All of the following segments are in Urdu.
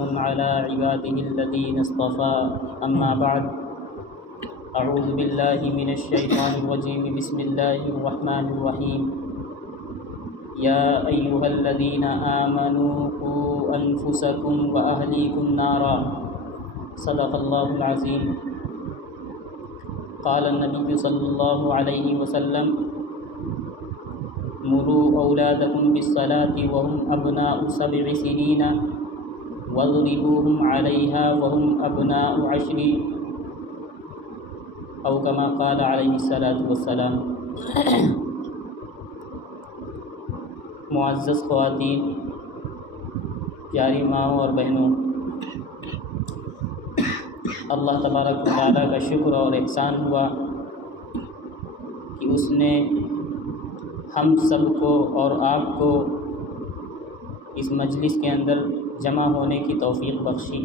على عباده الذين اصطفى أما بعد أعوذ بالله من الشيطان الرجيم بسم الله الرحمن الرحيم يا أيها الذين آمنوا قوا أنفسكم وأهليكم نارا صدق الله العظيم قال النبي صلى الله عليه وسلم مروا أولادكم بالصلاة وهم أبناء 7 سنين واضربوهم عليها وهم أبناء 10 أو كما قال عليه الصلاة والسلام۔ معزز خواتین، پیاری ماؤں اور بہنوں، اللہ تبارک و تعالیٰ کا شکر اور احسان ہوا کہ اس نے ہم سب کو اور آپ کو اس مجلس کے اندر جمع ہونے کی توفیق بخشی۔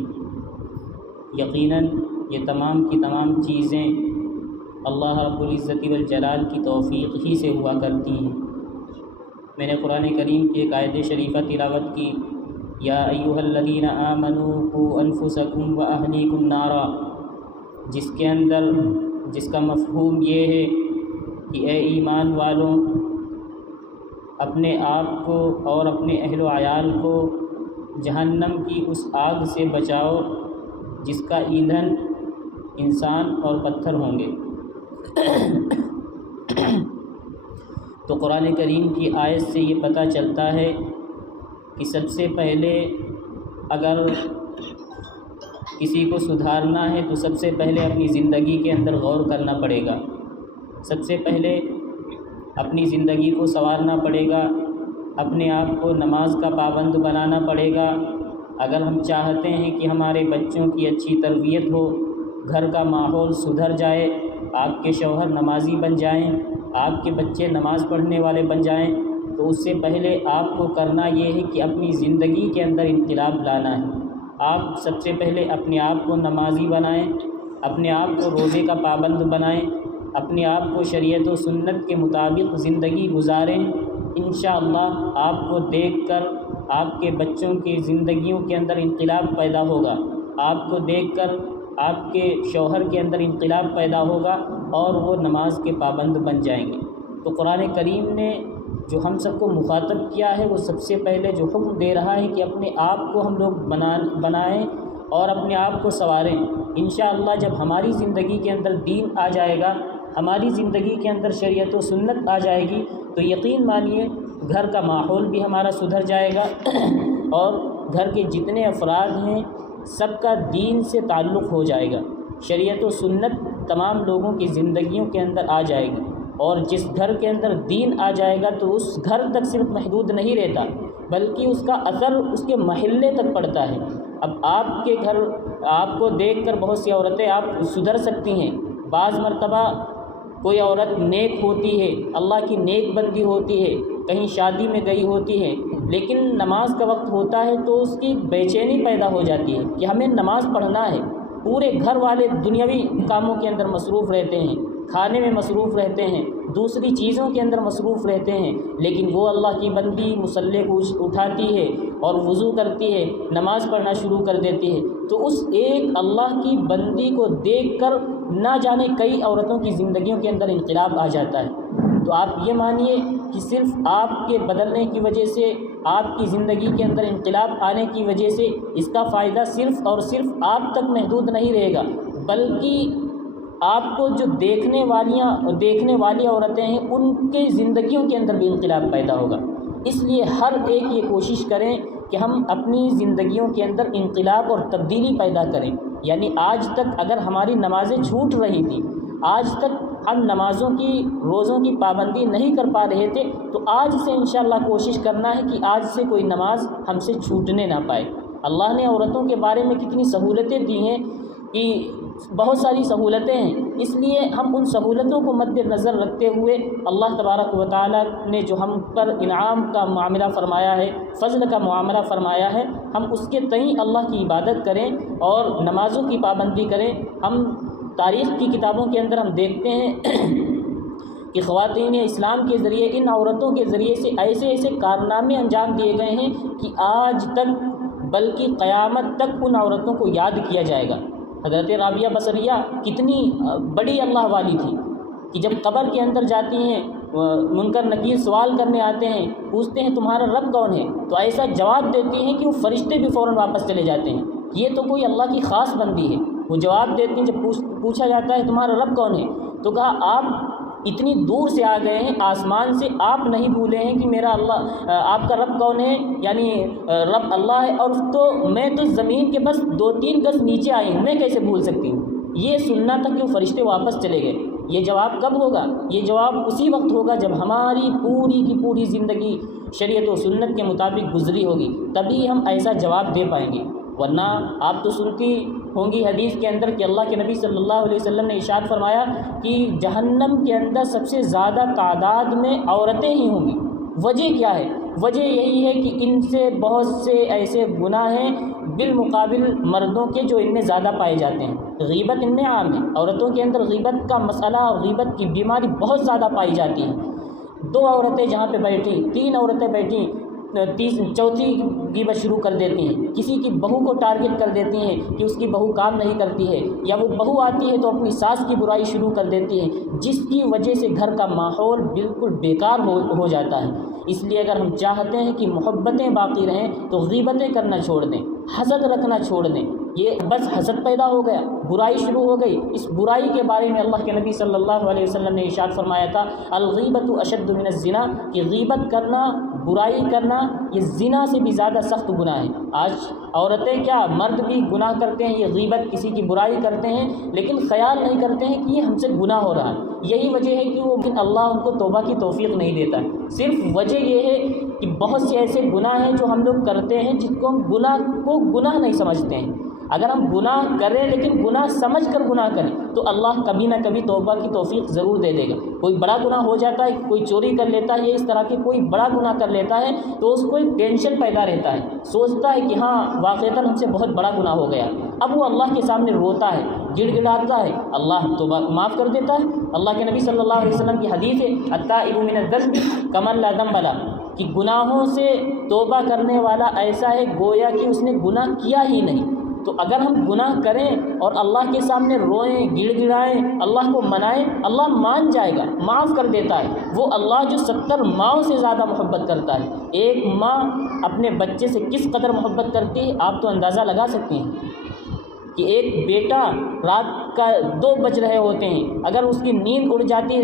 یقیناً یہ تمام کی تمام چیزیں اللہ رب العزت والجلال کی توفیق ہی سے ہوا کرتی ہیں۔ میں نے قرآن کریم کی ایک آیت شریفہ تلاوت کی، یا ایھا الذین آمنوا قوا انفسکم واہلیکم نارا، جس کا مفہوم یہ ہے کہ اے ایمان والوں، اپنے آپ کو اور اپنے اہل و عیال کو جہنم کی اس آگ سے بچاؤ جس کا ایندھن انسان اور پتھر ہوں گے۔ تو قرآن کریم کی آیت سے یہ پتہ چلتا ہے کہ سب سے پہلے اگر کسی کو سدھارنا ہے تو سب سے پہلے اپنی زندگی کے اندر غور کرنا پڑے گا، سب سے پہلے اپنی زندگی کو سنوارنا پڑے گا، اپنے آپ کو نماز کا پابند بنانا پڑے گا۔ اگر ہم چاہتے ہیں کہ ہمارے بچوں کی اچھی تربیت ہو، گھر کا ماحول سدھر جائے، آپ کے شوہر نمازی بن جائیں، آپ کے بچے نماز پڑھنے والے بن جائیں، تو اس سے پہلے آپ کو کرنا یہ ہے کہ اپنی زندگی کے اندر انقلاب لانا ہے۔ آپ سب سے پہلے اپنے آپ کو نمازی بنائیں، اپنے آپ کو روزے کا پابند بنائیں، اپنے آپ کو شریعت و سنت کے مطابق زندگی گزاریں۔ انشاءاللہ آپ کو دیکھ کر آپ کے بچوں کی زندگیوں کے اندر انقلاب پیدا ہوگا، آپ کو دیکھ کر آپ کے شوہر کے اندر انقلاب پیدا ہوگا اور وہ نماز کے پابند بن جائیں گے۔ تو قرآن کریم نے جو ہم سب کو مخاطب کیا ہے، وہ سب سے پہلے جو حکم دے رہا ہے کہ اپنے آپ کو ہم لوگ بنائیں اور اپنے آپ کو سنواریں۔ انشاءاللہ جب ہماری زندگی کے اندر دین آ جائے گا، ہماری زندگی کے اندر شریعت و سنت آ جائے گی، تو یقین مانیے گھر کا ماحول بھی ہمارا سدھر جائے گا اور گھر کے جتنے افراد ہیں سب کا دین سے تعلق ہو جائے گا، شریعت و سنت تمام لوگوں کی زندگیوں کے اندر آ جائے گی۔ اور جس گھر کے اندر دین آ جائے گا تو اس گھر تک صرف محدود نہیں رہتا، بلکہ اس کا اثر اس کے محلے تک پڑتا ہے۔ اب آپ کے گھر، آپ کو دیکھ کر بہت سی عورتیں آپ سدھر سکتی ہیں۔ بعض مرتبہ کوئی عورت نیک ہوتی ہے، اللہ کی نیک بندی ہوتی ہے، کہیں شادی میں گئی ہوتی ہے، لیکن نماز کا وقت ہوتا ہے تو اس کی بے چینی پیدا ہو جاتی ہے کہ ہمیں نماز پڑھنا ہے۔ پورے گھر والے دنیاوی کاموں کے اندر مصروف رہتے ہیں، کھانے میں مصروف رہتے ہیں، دوسری چیزوں کے اندر مصروف رہتے ہیں، لیکن وہ اللہ کی بندی مصلی کو اٹھاتی ہے اور وضو کرتی ہے، نماز پڑھنا شروع کر دیتی ہے، تو اس ایک اللہ کی بندی کو دیکھ کر نہ جانے کئی عورتوں کی زندگیوں کے اندر انقلاب آ جاتا ہے۔ تو آپ یہ مانیے کہ صرف آپ کے بدلنے کی وجہ سے، آپ کی زندگی کے اندر انقلاب آنے کی وجہ سے اس کا فائدہ صرف اور صرف آپ تک محدود نہیں رہے گا، بلکہ آپ کو جو دیکھنے والی عورتیں ہیں ان کے زندگیوں کے اندر بھی انقلاب پیدا ہوگا۔ اس لیے ہر ایک یہ کوشش کریں کہ ہم اپنی زندگیوں کے اندر انقلاب اور تبدیلی پیدا کریں۔ یعنی آج تک اگر ہماری نمازیں چھوٹ رہی تھیں، آج تک ہم نمازوں کی، روزوں کی پابندی نہیں کر پا رہے تھے، تو آج سے انشاءاللہ کوشش کرنا ہے کہ آج سے کوئی نماز ہم سے چھوٹنے نہ پائے۔ اللہ نے عورتوں کے بارے میں کتنی سہولتیں دی ہیں کہ بہت ساری سہولتیں ہیں، اس لیے ہم ان سہولتوں کو مد نظر رکھتے ہوئے اللہ تبارک و تعالیٰ نے جو ہم پر انعام کا معاملہ فرمایا ہے، فضل کا معاملہ فرمایا ہے، ہم اس کے تئیں اللہ کی عبادت کریں اور نمازوں کی پابندی کریں۔ ہم تاریخ کی کتابوں کے اندر ہم دیکھتے ہیں کہ خواتین اسلام کے ذریعے، ان عورتوں کے ذریعے سے ایسے ایسے کارنامے انجام دیے گئے ہیں کہ آج تک بلکہ قیامت تک ان عورتوں کو یاد کیا جائے گا۔ حضرت رابعہ بصریہ کتنی بڑی اللہ والی تھی کہ جب قبر کے اندر جاتی ہیں، منکر نکیر سوال کرنے آتے ہیں، پوچھتے ہیں تمہارا رب کون ہے، تو ایسا جواب دیتی ہیں کہ وہ فرشتے بھی فوراً واپس چلے جاتے ہیں، یہ تو کوئی اللہ کی خاص بندی ہے۔ وہ جواب دیتی ہیں، جب پوچھا جاتا ہے تمہارا رب کون ہے، تو کہا آپ اتنی دور سے آ گئے ہیں آسمان سے، آپ نہیں بھولے ہیں کہ میرا اللہ آپ کا رب کون ہے، یعنی رب اللہ ہے، اور تو میں تو زمین کے بس 2-3 گز نیچے آئی ہوں، میں کیسے بھول سکتی ہوں۔ یہ سننا تھا کہ وہ فرشتے واپس چلے گئے۔ یہ جواب کب ہوگا؟ یہ جواب اسی وقت ہوگا جب ہماری پوری کی پوری زندگی شریعت و سنت کے مطابق گزری ہوگی، تبھی ہم ایسا جواب دے پائیں گے۔ ورنہ آپ تو سنتی ہوں گی حدیث کے اندر کہ اللہ کے نبی صلی اللہ علیہ وسلم نے ارشاد فرمایا کہ جہنم کے اندر سب سے زیادہ تعداد میں عورتیں ہی ہوں گی۔ وجہ کیا ہے؟ وجہ یہی ہے کہ ان سے بہت سے ایسے گناہ ہیں بالمقابل مردوں کے جو ان میں زیادہ پائے جاتے ہیں۔ غیبت ان میں عام ہے، عورتوں کے اندر غیبت کا مسئلہ اور غیبت کی بیماری بہت زیادہ پائی جاتی ہے۔ 2 عورتیں جہاں پہ بیٹھیں، 3 عورتیں بیٹھیں، چوتھی غیبت شروع کر دیتی ہیں، کسی کی بہو کو ٹارگٹ کر دیتی ہیں کہ اس کی بہو کام نہیں کرتی ہے، یا وہ بہو آتی ہے تو اپنی ساس کی برائی شروع کر دیتی ہے، جس کی وجہ سے گھر کا ماحول بالکل بیکار ہو جاتا ہے۔ اس لیے اگر ہم چاہتے ہیں کہ محبتیں باقی رہیں تو غیبتیں کرنا چھوڑ دیں، حسد رکھنا چھوڑ دیں۔ یہ بس حسد پیدا ہو گیا، برائی شروع ہو گئی۔ اس برائی کے بارے میں اللہ کے نبی صلی اللہ علیہ وسلم نے ارشاد فرمایا تھا، الغیبۃ اشد من الزنا، کہ غیبت کرنا، برائی کرنا یہ زنا سے بھی زیادہ سخت گناہ ہے۔ آج عورتیں کیا، مرد بھی گناہ کرتے ہیں، یہ غیبت کسی کی برائی کرتے ہیں، لیکن خیال نہیں کرتے ہیں کہ یہ ہم سے گناہ ہو رہا ہے۔ یہی وجہ ہے کہ وہ اللہ ان کو توبہ کی توفیق نہیں دیتا ہے۔ صرف وجہ یہ ہے کہ بہت سے ایسے گناہ ہیں جو ہم لوگ کرتے ہیں جن کو ہم گناہ نہیں سمجھتے ہیں۔ اگر ہم گناہ کریں لیکن گناہ سمجھ کر گناہ کریں تو اللہ کبھی نہ کبھی توبہ کی توفیق ضرور دے دے گا۔ کوئی بڑا گناہ ہو جاتا ہے، کوئی چوری کر لیتا ہے، اس طرح کے کوئی بڑا گناہ کر لیتا ہے تو اس کو ایک ٹینشن پیدا رہتا ہے، سوچتا ہے کہ ہاں واقعتاً ہم سے بہت بڑا گناہ ہو گیا۔ اب وہ اللہ کے سامنے روتا ہے، گڑ گڑاتا ہے، اللہ توبہ معاف کر دیتا ہے۔ اللہ کے نبی صلی اللہ علیہ وسلم کی حدیث ہے، التائب من الذنب کمن لا ذنب لہ، کہ گناہوں سے توبہ کرنے والا ایسا ہے گویا کہ اس نے گناہ کیا ہی نہیں۔ تو اگر ہم گناہ کریں اور اللہ کے سامنے روئیں، گڑ گڑائیں، اللہ کو منائیں، اللہ مان جائے گا، معاف کر دیتا ہے۔ وہ اللہ جو 70 ماؤں سے زیادہ محبت کرتا ہے۔ ایک ماں اپنے بچے سے کس قدر محبت کرتی ہے آپ تو اندازہ لگا سکتے ہیں کہ ایک بیٹا رات کا 2 بج رہے ہوتے ہیں، اگر اس کی نیند اڑ جاتی ہے،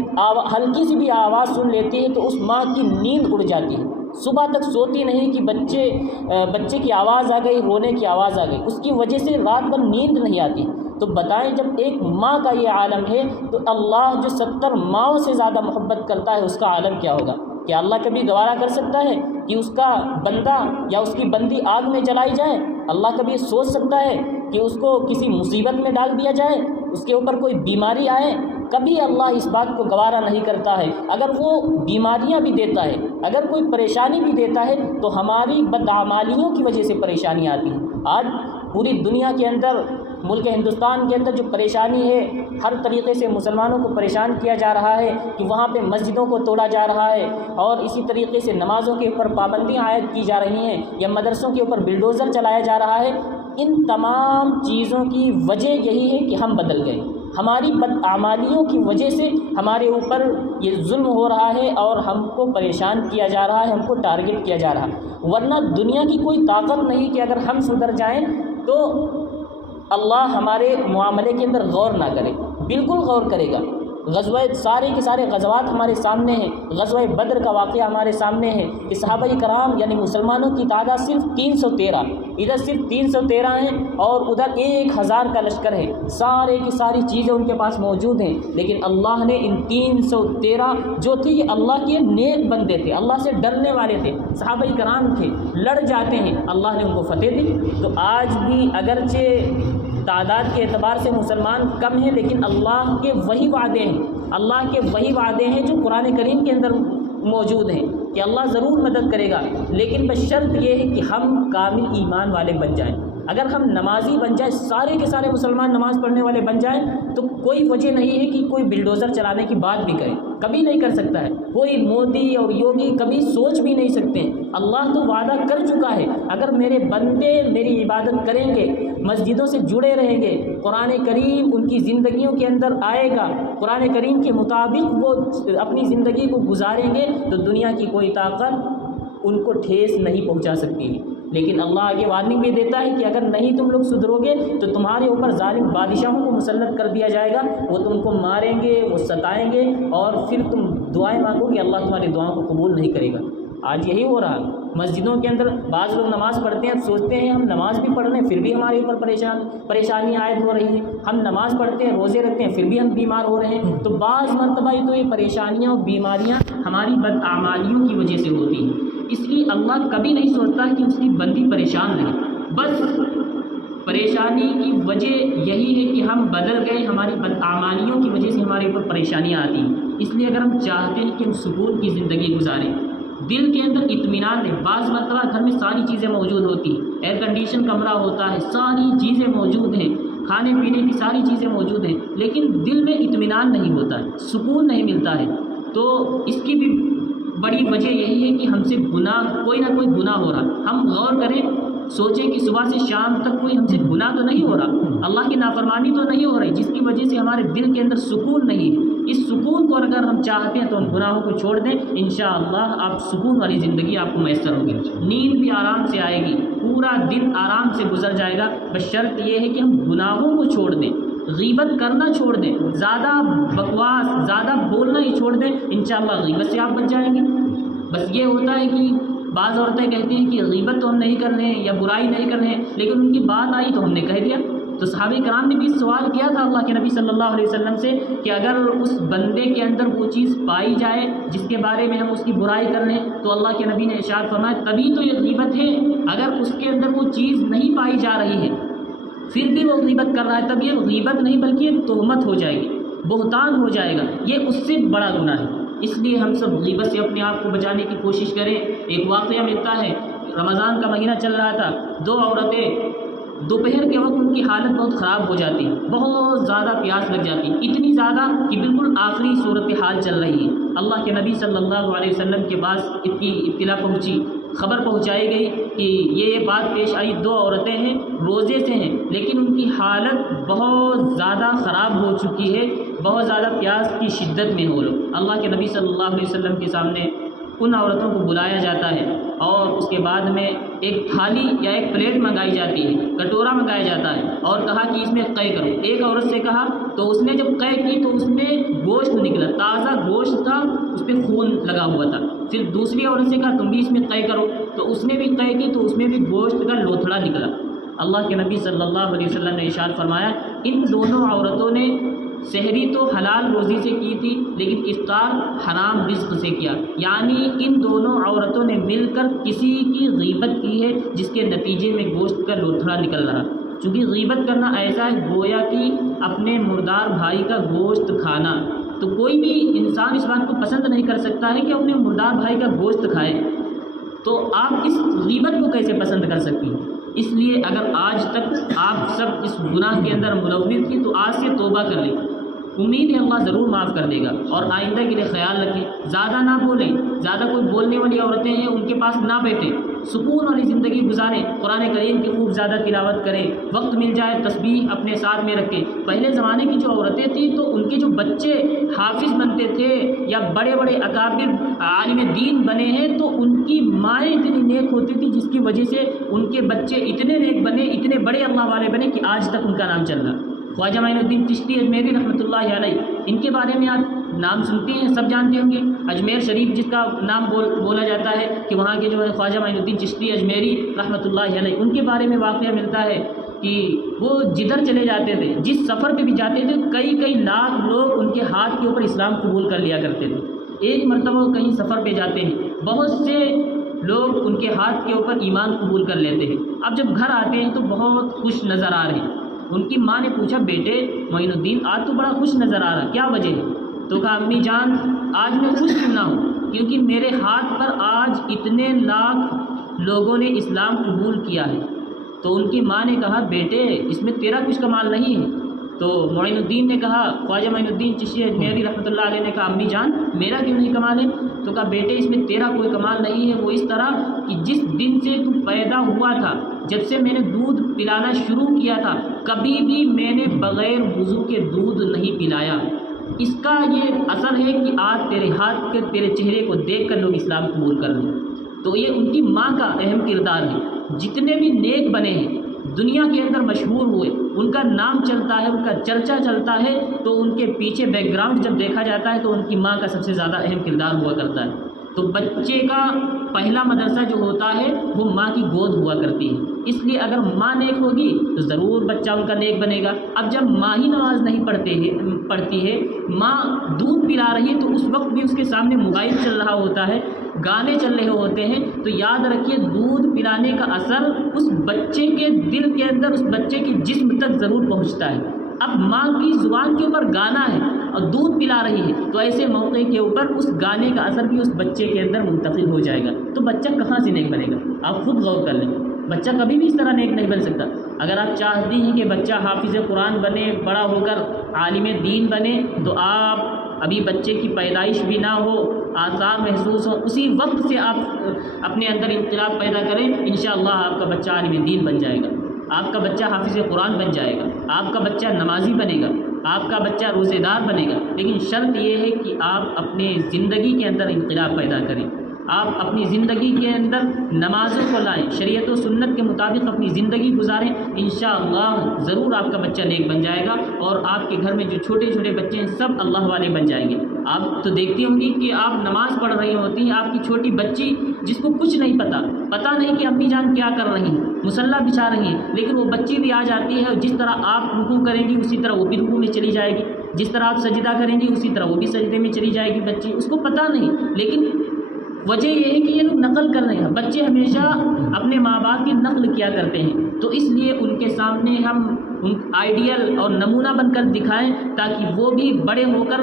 ہلکی سی بھی آواز سن لیتی ہے تو اس ماں کی نیند اڑ جاتی ہے، صبح تک سوتی نہیں کہ بچے کی آواز آ گئی، رونے کی آواز آ گئی، اس کی وجہ سے رات بھر نیند نہیں آتی۔ تو بتائیں جب ایک ماں کا یہ عالم ہے تو اللہ جو 70 ماؤں سے زیادہ محبت کرتا ہے اس کا عالم کیا ہوگا؟ کیا اللہ کبھی گوارا کر سکتا ہے کہ اس کا بندہ یا اس کی بندی آگ میں جلائی جائے؟ اللہ کبھی سوچ سکتا ہے کہ اس کو کسی مصیبت میں ڈال دیا جائے، اس کے اوپر کوئی بیماری آئے؟ کبھی اللہ اس بات کو گوارا نہیں کرتا ہے۔ اگر وہ بیماریاں بھی دیتا ہے، اگر کوئی پریشانی بھی دیتا ہے تو ہماری بدعمالیوں کی وجہ سے پریشانی آتی ہے۔ آج پوری دنیا کے اندر، ملک ہندوستان کے اندر جو پریشانی ہے، ہر طریقے سے مسلمانوں کو پریشان کیا جا رہا ہے کہ وہاں پہ مسجدوں کو توڑا جا رہا ہے، اور اسی طریقے سے نمازوں کے اوپر پابندیاں عائد کی جا رہی ہیں، یا مدرسوں کے اوپر بلڈوزر چلایا جا رہا ہے۔ ان تمام چیزوں کی وجہ یہی ہے کہ ہم بدل گئے، ہماری بدعمالیوں کی وجہ سے ہمارے اوپر یہ ظلم ہو رہا ہے اور ہم کو پریشان کیا جا رہا ہے، ہم کو ٹارگٹ کیا جا رہا ہے۔ ورنہ دنیا کی کوئی طاقت نہیں کہ اگر ہم سدھر جائیں تو اللہ ہمارے معاملے کے اندر غور نہ کرے، بالکل غور کرے گا۔ سارے کے سارے غزوات ہمارے سامنے ہیں، غزوہ بدر کا واقعہ ہمارے سامنے ہے کہ صحابہ کرام یعنی مسلمانوں کی تعداد صرف 313، ادھر صرف 313 ہیں اور ادھر 1000 کا لشکر ہے، سارے کی ساری چیزیں ان کے پاس موجود ہیں، لیکن اللہ نے ان 313 جو تھے یہ اللہ کے نیک بندے تھے، اللہ سے ڈرنے والے تھے، صحابہ کرام تھے، لڑ جاتے ہیں، اللہ نے ان کو فتح دی۔ تو آج بھی اگرچہ تعداد کے اعتبار سے مسلمان کم ہیں، لیکن اللہ کے وہی وعدے ہیں، اللہ کے وہی وعدے ہیں جو قرآن کریم کے اندر موجود ہیں کہ اللہ ضرور مدد کرے گا، لیکن بس شرط یہ ہے کہ ہم کامل ایمان والے بن جائیں۔ اگر ہم نمازی بن جائیں، سارے کے سارے مسلمان نماز پڑھنے والے بن جائیں، تو کوئی وجہ نہیں ہے کہ کوئی بلڈوزر چلانے کی بات بھی کرے، کبھی نہیں کر سکتا ہے کوئی مودی اور یوگی، کبھی سوچ بھی نہیں سکتے۔ اللہ تو وعدہ کر چکا ہے، اگر میرے بندے میری عبادت کریں گے، مسجدوں سے جڑے رہیں گے، قرآن کریم ان کی زندگیوں کے اندر آئے گا، قرآن کریم کے مطابق وہ اپنی زندگی کو گزاریں گے، تو دنیا کی کوئی طاقت ان کو ٹھیس نہیں پہنچا سکتی۔ لیکن اللہ آگے وارننگ بھی دیتا ہے کہ اگر نہیں تم لوگ سدھرو گے تو تمہارے اوپر ظالم بادشاہوں کو مسلط کر دیا جائے گا، وہ تم کو ماریں گے، وہ ستائیں گے، اور پھر تم دعائیں مانگو گے، اللہ تمہاری دعاؤں کو قبول نہیں کرے گا۔ آج یہی ہو رہا ہے مسجدوں کے اندر، بعض لوگ نماز پڑھتے ہیں، سوچتے ہیں ہم نماز بھی پڑھ رہے ہیں پھر بھی ہمارے اوپر پریشانی عائد ہو رہی ہے، ہم نماز پڑھتے ہیں، روزے رکھتے ہیں، پھر بھی ہم بیمار ہو رہے ہیں۔ تو بعض مرتبہ تو یہ پریشانیاں اور بیماریاں ہماری بداعمالیوں کی وجہ سے ہوتی ہیں، اس لیے اللہ کبھی نہیں سوچتا کہ اس کی بندی پریشان رہے، بس پریشانی کی وجہ یہی ہے کہ ہم بدل گئے، ہماری بداعمالیوں کی وجہ سے ہمارے اوپر پریشانیاں آتی ہیں۔ اس لیے اگر ہم چاہتے ہیں کہ ہم سکون کی زندگی گزاریں، دل کے اندر اطمینان رہے، بعض مرتبہ گھر میں ساری چیزیں موجود ہوتی ہیں، ایئر کنڈیشن کمرہ ہوتا ہے، ساری چیزیں موجود ہیں، کھانے پینے کی ساری چیزیں موجود ہیں، لیکن دل میں اطمینان نہیں ہوتا ہے، سکون نہیں ملتا ہے، تو اس کی بھی بڑی وجہ یہی ہے کہ ہم سے گناہ، کوئی نہ کوئی گناہ ہو رہا۔ ہم غور کریں، سوچیں کہ صبح سے شام تک کوئی ہم سے گناہ تو نہیں ہو رہا، اللہ کی نافرمانی تو نہیں ہو رہی، جس کی وجہ سے ہمارے دل کے اندر سکون نہیں ہے۔ اس سکون کو اگر ہم چاہتے ہیں تو ہم گناہوں کو چھوڑ دیں، انشاءاللہ آپ سکون والی زندگی آپ کو میسر ہوگی، نیند بھی آرام سے آئے گی، پورا دن آرام سے گزر جائے گا، بس شرط یہ ہے کہ ہم گناہوں کو چھوڑ دیں، غیبت کرنا چھوڑ دیں، زیادہ بکواس، زیادہ بولنا ہی چھوڑ دیں، انشاءاللہ غیبت سے آپ بچ جائیں گے۔ بس یہ ہوتا ہے کہ بعض عورتیں کہتی ہیں کہ غیبت تو ہم نہیں کر رہے ہیں یا برائی نہیں کر رہے ہیں، لیکن ان کی بات آئی تو ہم نے کہہ دیا۔ تو صحابہ کرام نے بھی سوال کیا تھا اللہ کے نبی صلی اللہ علیہ وسلم سے کہ اگر اس بندے کے اندر وہ چیز پائی جائے جس کے بارے میں ہم اس کی برائی کر رہے ہیں، تو اللہ کے نبی نے ارشاد فرمایا تبھی تو یہ غیبت ہے، اگر اس کے اندر وہ چیز نہیں پائی جا رہی ہے پھر بھی وہ غیبت کر رہا ہے، تب یہ غیبت نہیں بلکہ یہ تہمت ہو جائے گی، بہتان ہو جائے گا، یہ اس سے بڑا گناہ ہے۔ اس لیے ہم سب غیبت سے اپنے آپ کو بچانے کی کوشش کریں۔ ایک واقعہ ملتا ہے، رمضان کا مہینہ چل رہا تھا، دو عورتیں دوپہر کے وقت ان کی حالت بہت خراب ہو جاتی ہے، بہت زیادہ پیاس لگ جاتی ہے، اتنی زیادہ کہ بالکل آخری صورتحال چل رہی ہے۔ اللہ کے نبی صلی اللہ علیہ وسلم کے پاس اس کی اطلاع پہنچی، خبر پہنچائی گئی کہ یہ بات پیش آئی، دو عورتیں ہیں، روزے سے ہیں، لیکن ان کی حالت بہت زیادہ خراب ہو چکی ہے، بہت زیادہ پیاس کی شدت میں ہو لوگ۔ اللہ کے نبی صلی اللہ علیہ وسلم کے سامنے ان عورتوں کو بلایا جاتا ہے اور اس کے بعد میں ایک تھالی یا ایک پلیٹ منگائی جاتی ہے، کٹورا منگایا جاتا ہے اور کہا کہ اس میں قے کرو۔ ایک عورت سے کہا تو اس نے جب قے کی تو اس میں گوشت نکلا، تازہ گوشت تھا، اس پہ خون لگا ہوا تھا۔ پھر دوسری عورت سے کہا تم بھی اس میں قے کرو، تو اس نے بھی قے کی تو اس میں بھی گوشت کا لوتھڑا نکلا۔ اللہ کے نبی صلی اللہ علیہ وسلم نے ارشاد فرمایا ان دونوں عورتوں نے سحری تو حلال روزی سے کی تھی لیکن افطار حرام رزق سے کیا، یعنی ان دونوں عورتوں نے مل کر کسی کی غیبت کی ہے جس کے نتیجے میں گوشت کا لوتھڑا نکل رہا۔ چونکہ غیبت کرنا ایسا ہے گویا کہ اپنے مردار بھائی کا گوشت کھانا، تو کوئی بھی انسان اس بات کو پسند نہیں کر سکتا ہے کہ اپنے مردار بھائی کا گوشت کھائے، تو آپ اس غیبت کو کیسے پسند کر سکتی ہیں؟ اس لیے اگر آج تک آپ سب اس گناہ کے اندر ملوث تھی تو آج سے توبہ کر لیں، امید ہے اللہ ضرور معاف کر دے گا۔ اور آئندہ کے لیے خیال رکھیں، زیادہ نہ بولیں، زیادہ کوئی بولنے والی عورتیں ہیں ان کے پاس نہ بیٹھیں، سکون والی زندگی گزاریں، قرآن کریم کی خوب زیادہ تلاوت کریں، وقت مل جائے تسبیح اپنے ساتھ میں رکھیں۔ پہلے زمانے کی جو عورتیں تھیں تو ان کے جو بچے حافظ بنتے تھے یا بڑے بڑے اکابر عالم دین بنے ہیں تو ان کی مائیں اتنی نیک ہوتی تھی جس کی وجہ سے ان کے بچے اتنے نیک بنے، اتنے بڑے اللہ والے بنے کہ آج تک ان کا نام چل رہا۔ خواجہ معین الدین چشتی اجمیری رحمۃ اللہ علیہ، ان کے بارے میں آپ نام سنتے ہیں، سب جانتے ہوں گے۔ اجمیر شریف جس کا نام بولا جاتا ہے کہ وہاں کے جو ہے خواجہ معین الدین چشتی اجمیری رحمۃ اللہ علیہ، ان کے بارے میں واقعہ ملتا ہے کہ وہ جدھر چلے جاتے تھے، جس سفر پہ بھی جاتے تھے، کئی لاکھ لوگ ان کے ہاتھ کے اوپر اسلام قبول کر لیا کرتے تھے۔ ایک مرتبہ وہ کہیں سفر پہ جاتے ہیں، بہت سے لوگ ان کے ہاتھ کے اوپر ایمان قبول کر لیتے ہیں۔ اب جب گھر آتے ہیں تو بہت خوش نظر آ رہے ہیں۔ ان کی ماں نے پوچھا بیٹے معین الدین آج تو بڑا خوش نظر آ رہا، کیا وجہ ہے؟ تو کہا امی جان آج میں خوش کیوں نہ ہوں، کیونکہ میرے ہاتھ پر آج اتنے لاکھ لوگوں نے اسلام قبول کیا ہے۔ تو ان کی ماں نے کہا بیٹے اس میں تیرا کچھ کمال نہیں ہے۔ تو معین الدین نے کہا، خواجہ معین الدین چشتی اجمیری رحمۃ اللہ علیہ نے کہا امی جان میرا کیوں نہیں کمال ہے؟ تو کہا بیٹے اس میں تیرا کوئی کمال نہیں ہے، وہ اس طرح کہ جس دن سے تو پیدا ہوا تھا، جب سے میں نے دودھ پلانا شروع کیا تھا، کبھی بھی میں نے بغیر وضو کے دودھ نہیں پلایا۔ اس کا یہ اثر ہے کہ آج تیرے ہاتھ کے تیرے چہرے کو دیکھ کر لوگ اسلام قبول کر لیں۔ تو یہ ان کی ماں کا اہم کردار ہے۔ جتنے بھی نیک بنے ہیں دنیا کے اندر مشہور ہوئے، ان کا نام چلتا ہے، ان کا چرچا چلتا ہے، تو ان کے پیچھے بیک گراؤنڈ جب دیکھا جاتا ہے تو ان کی ماں کا سب سے زیادہ اہم کردار ہوا کرتا ہے۔ تو بچے کا پہلا مدرسہ جو ہوتا ہے وہ ماں کی گود ہوا کرتی ہے، اس لیے اگر ماں نیک ہوگی تو ضرور بچہ ان کا نیک بنے گا۔ اب جب ماں ہی نماز نہیں پڑھتی ہے، ماں دودھ پلا رہی ہے، تو اس وقت بھی اس کے سامنے موبائل چل رہا ہوتا ہے، گانے چل رہے ہوتے ہیں، تو یاد رکھیے دودھ پلانے کا اثر اس بچے کے دل کے اندر، اس بچے کے جسم تک ضرور پہنچتا ہے۔ اب ماں کی زبان کے اوپر گانا ہے اور دودھ پلا رہی ہے، تو ایسے موقع کے اوپر اس گانے کا اثر بھی اس بچے کے اندر منتقل ہو جائے گا، تو بچہ کہاں سے نیک بنے گا؟ آپ خود غور کر لیں، بچہ کبھی بھی اس طرح نیک نہیں بن سکتا۔ اگر آپ چاہتی ہیں کہ بچہ حافظ قرآن بنے، بڑا ہو کر عالم دین بنے، تو آپ ابھی بچے کی پیدائش بھی نہ ہو، آثار محسوس ہو، اسی وقت سے آپ اپنے اندر انقلاب پیدا کریں، انشاءاللہ آپ کا بچہ عالم دین بن جائے گا، آپ کا بچہ حافظ قرآن بن جائے گا، آپ کا بچہ نمازی بنے گا، آپ کا بچہ روزے دار بنے گا۔ لیکن شرط یہ ہے کہ آپ اپنے زندگی کے اندر انقلاب پیدا کریں، آپ اپنی زندگی کے اندر نمازوں کو لائیں، شریعت و سنت کے مطابق اپنی زندگی گزاریں، انشاءاللہ ضرور آپ کا بچہ نیک بن جائے گا، اور آپ کے گھر میں جو چھوٹے چھوٹے بچے ہیں سب اللہ والے بن جائیں گے۔ آپ تو دیکھتی ہوں گی کہ آپ نماز پڑھ رہی ہوتی ہیں، آپ کی چھوٹی بچی جس کو کچھ نہیں پتہ نہیں کہ امی جان کیا کر رہی ہیں، مصلی بچھا رہی ہیں، لیکن وہ بچی بھی آ جاتی ہے، اور جس طرح آپ رکوع کریں گی اسی طرح وہ بھی رکوع میں چلی جائے گی، جس طرح آپ سجدہ کریں گی اسی طرح وہ بھی سجدے میں چلی جائے گی بچی، اس کو پتہ نہیں، لیکن وجہ یہ ہے کہ یہ لوگ نقل کر رہے ہیں۔ بچے ہمیشہ اپنے ماں باپ کی نقل کیا کرتے ہیں، تو اس لیے ان کے سامنے ہم آئیڈیل اور نمونہ بن کر دکھائیں، تاکہ وہ بھی بڑے ہو کر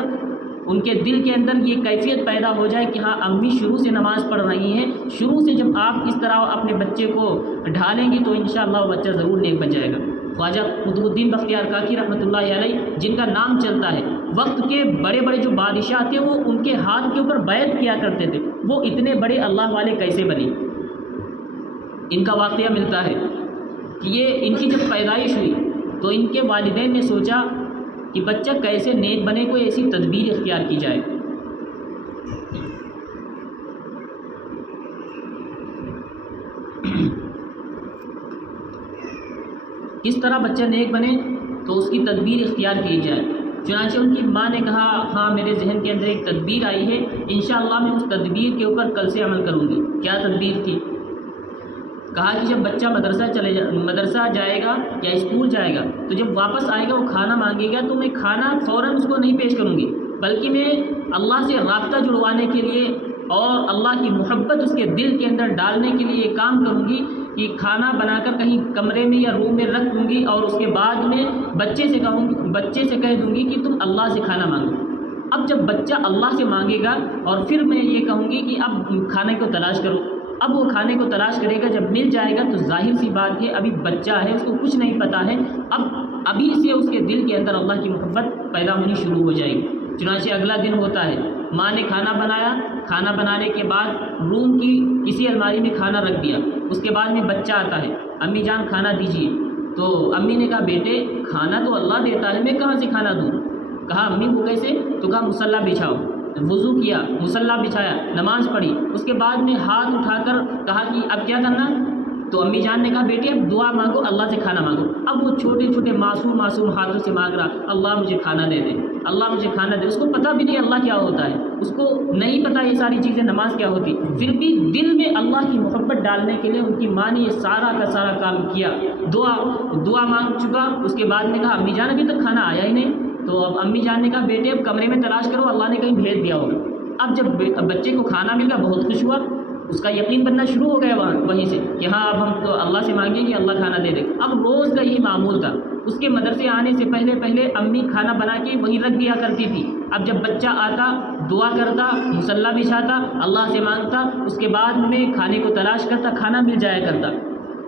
ان کے دل کے اندر یہ کیفیت پیدا ہو جائے کہ ہاں امی شروع سے نماز پڑھ رہی ہیں۔ شروع سے جب آپ اس طرح اپنے بچے کو ڈھالیں گی تو انشاءاللہ وہ بچہ ضرور نیک بن جائے گا۔ خواجہ قطب الدین بختیار کاکی رحمۃ اللہ علیہ، جن کا نام چلتا ہے، وقت کے بڑے بڑے جو بادشاہ تھے وہ ان کے ہاتھ کے اوپر بیعت کیا کرتے تھے، وہ اتنے بڑے اللہ والے کیسے بنے؟ ان کا واقعہ ملتا ہے کہ یہ ان کی جب پیدائش ہوئی تو ان کے والدین نے سوچا کہ بچہ کیسے نیک بنے، کوئی ایسی تدبیر اختیار کی جائے۔ کس طرح بچہ نیک بنے تو اس کی تدبیر اختیار کی جائے۔ چنانچہ ان کی ماں نے کہا ہاں میرے ذہن کے اندر ایک تدبیر آئی ہے، انشاءاللہ میں اس تدبیر کے اوپر کل سے عمل کروں گی۔ کیا تدبیر تھی؟ کہا کہ جب بچہ مدرسہ جائے گا یا اسکول جائے گا تو جب واپس آئے گا وہ کھانا مانگے گا تو میں کھانا فوراً اس کو نہیں پیش کروں گی، بلکہ میں اللہ سے رابطہ جڑوانے کے لیے اور اللہ کی محبت اس کے دل کے اندر ڈالنے کے لیے یہ کام کروں گی کہ کھانا بنا کر کہیں کمرے میں یا روم میں رکھ دوں گی، اور اس کے بعد میں بچے سے کہہ دوں گی کہ تم اللہ سے کھانا مانگو۔ اب جب بچہ اللہ سے مانگے گا اور پھر میں یہ کہوں گی کہ اب کھانے کو تلاش کرو، اب وہ کھانے کو تلاش کرے گا، جب مل جائے گا تو ظاہر سی بات ہے ابھی بچہ ہے، اس کو کچھ نہیں پتہ ہے، ابھی سے اس کے دل کے اندر اللہ کی محبت پیدا ہونی شروع ہو جائے گی۔ چنانچہ اگلا دن ہوتا ہے، ماں نے کھانا بنایا، کھانا بنانے کے بعد روم کی کسی الماری میں کھانا رکھ دیا، اس کے بعد میں بچہ آتا ہے، امی جان کھانا دیجیے، تو امی نے کہا بیٹے کھانا تو اللہ دیتا ہے، میں کہاں سے کھانا دوں؟ کہا امی وہ کیسے؟ تو کہا مصلی بچھاؤ، وضو کیا، مصلی بچھایا، نماز پڑھی، اس کے بعد میں ہاتھ اٹھا کر کہا کہ اب کیا کرنا؟ تو امی جان نے کہا بیٹی اب دعا مانگو، اللہ سے کھانا مانگو۔ اب وہ چھوٹے چھوٹے معصوم ہاتھوں سے مانگ رہا، اللہ مجھے کھانا دے دے، اللہ مجھے کھانا دے۔ اس کو پتہ بھی نہیں اللہ کیا ہوتا ہے، اس کو نہیں پتہ یہ ساری چیزیں نماز کیا ہوتی، پھر بھی دل میں اللہ کی محبت ڈالنے کے لیے ان کی ماں نے یہ سارا کا سارا کام کیا۔ دعا مانگ چکا، اس کے بعد نے کہا امی جان ابھی تک کھانا آیا ہی نہیں، تو اب امی جان نے کہا بیٹے اب کمرے میں تلاش کرو، اللہ نے کہیں بھیج دیا ہوگا۔ اب جب بچے کو کھانا مل گیا بہت خوش ہوا، اس کا یقین بننا شروع ہو گیا وہیں سے کہ ہاں اب ہم تو اللہ سے مانگیں کہ اللہ کھانا دے دے۔ اب روز کا یہ معمول تھا، اس کے مدرسے آنے سے پہلے امی کھانا بنا کے وہیں رکھ دیا کرتی تھی۔ اب جب بچہ آتا دعا کرتا، مصلی بچھاتا، اللہ سے مانگتا، اس کے بعد میں کھانے کو تلاش کرتا، کھانا مل جایا کرتا۔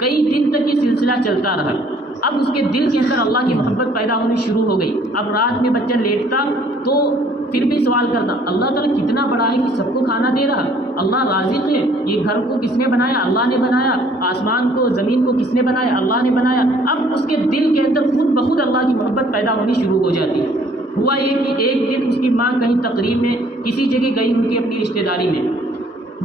کئی دن تک یہ سلسلہ چلتا رہا۔ اب اس کے دل کے اندر اللہ کی محبت پیدا ہونی شروع ہو گئی۔ اب رات میں بچہ لیٹتا تو پھر بھی سوال کرتا، اللہ تعالیٰ کتنا بڑا ہے کہ سب کو کھانا دے رہا، اللہ رازق ہے، یہ گھر کو کس نے بنایا؟ اللہ نے بنایا، آسمان کو زمین کو کس نے بنایا؟ اللہ نے بنایا۔ اب اس کے دل کے اندر خود بخود اللہ کی محبت پیدا ہونی شروع ہو جاتی ہے۔ ہوا یہ کہ ایک دن اس کی ماں کہیں تقریب میں کسی جگہ گئی ہوئی اپنی رشتہ داری میں،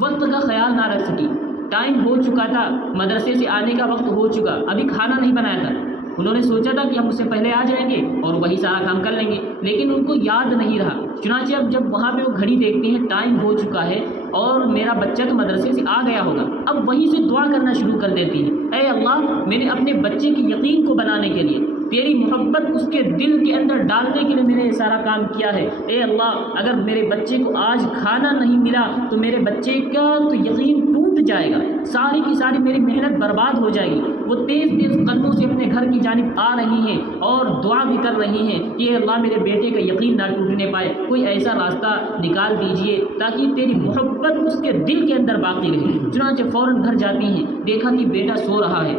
وقت کا خیال نہ رکھ سکی، ٹائم ہو چکا تھا، مدرسے سے آنے کا وقت ہو چکا، ابھی کھانا نہیں بنایا تھا۔ انہوں نے سوچا تھا کہ ہم اس سے پہلے آ جائیں گے اور وہی سارا کام کر لیں گے، لیکن ان کو یاد نہیں رہا۔ چنانچہ اب جب وہاں پہ وہ گھڑی دیکھتے ہیں، ٹائم ہو چکا ہے اور میرا بچہ تو مدرسے سے آ گیا ہوگا، اب وہیں سے دعا کرنا شروع کر دیتی ہے، اے اللہ میں نے اپنے بچے کے یقین کو بنانے کے لیے، تیری محبت اس کے دل کے اندر ڈالنے کے لیے میں نے یہ سارا کام کیا ہے۔ اے اللہ اگر میرے بچے کو آج کھانا نہیں ملا تو میرے بچے کا تو یقین ٹوٹ جائے گا، ساری کی ساری میری محنت برباد ہو جائے گی۔ وہ تیز تیز قدموں سے اپنے گھر کی جانب آ رہی ہیں اور دعا بھی کر رہی ہیں کہ اے اللہ میرے بیٹے کا یقین نہ ٹوٹنے پائے، کوئی ایسا راستہ نکال دیجئے تاکہ تیری محبت اس کے دل کے اندر باقی رہے۔ چنانچہ فوراً گھر جاتی ہیں، دیکھا کہ بیٹا سو رہا ہے،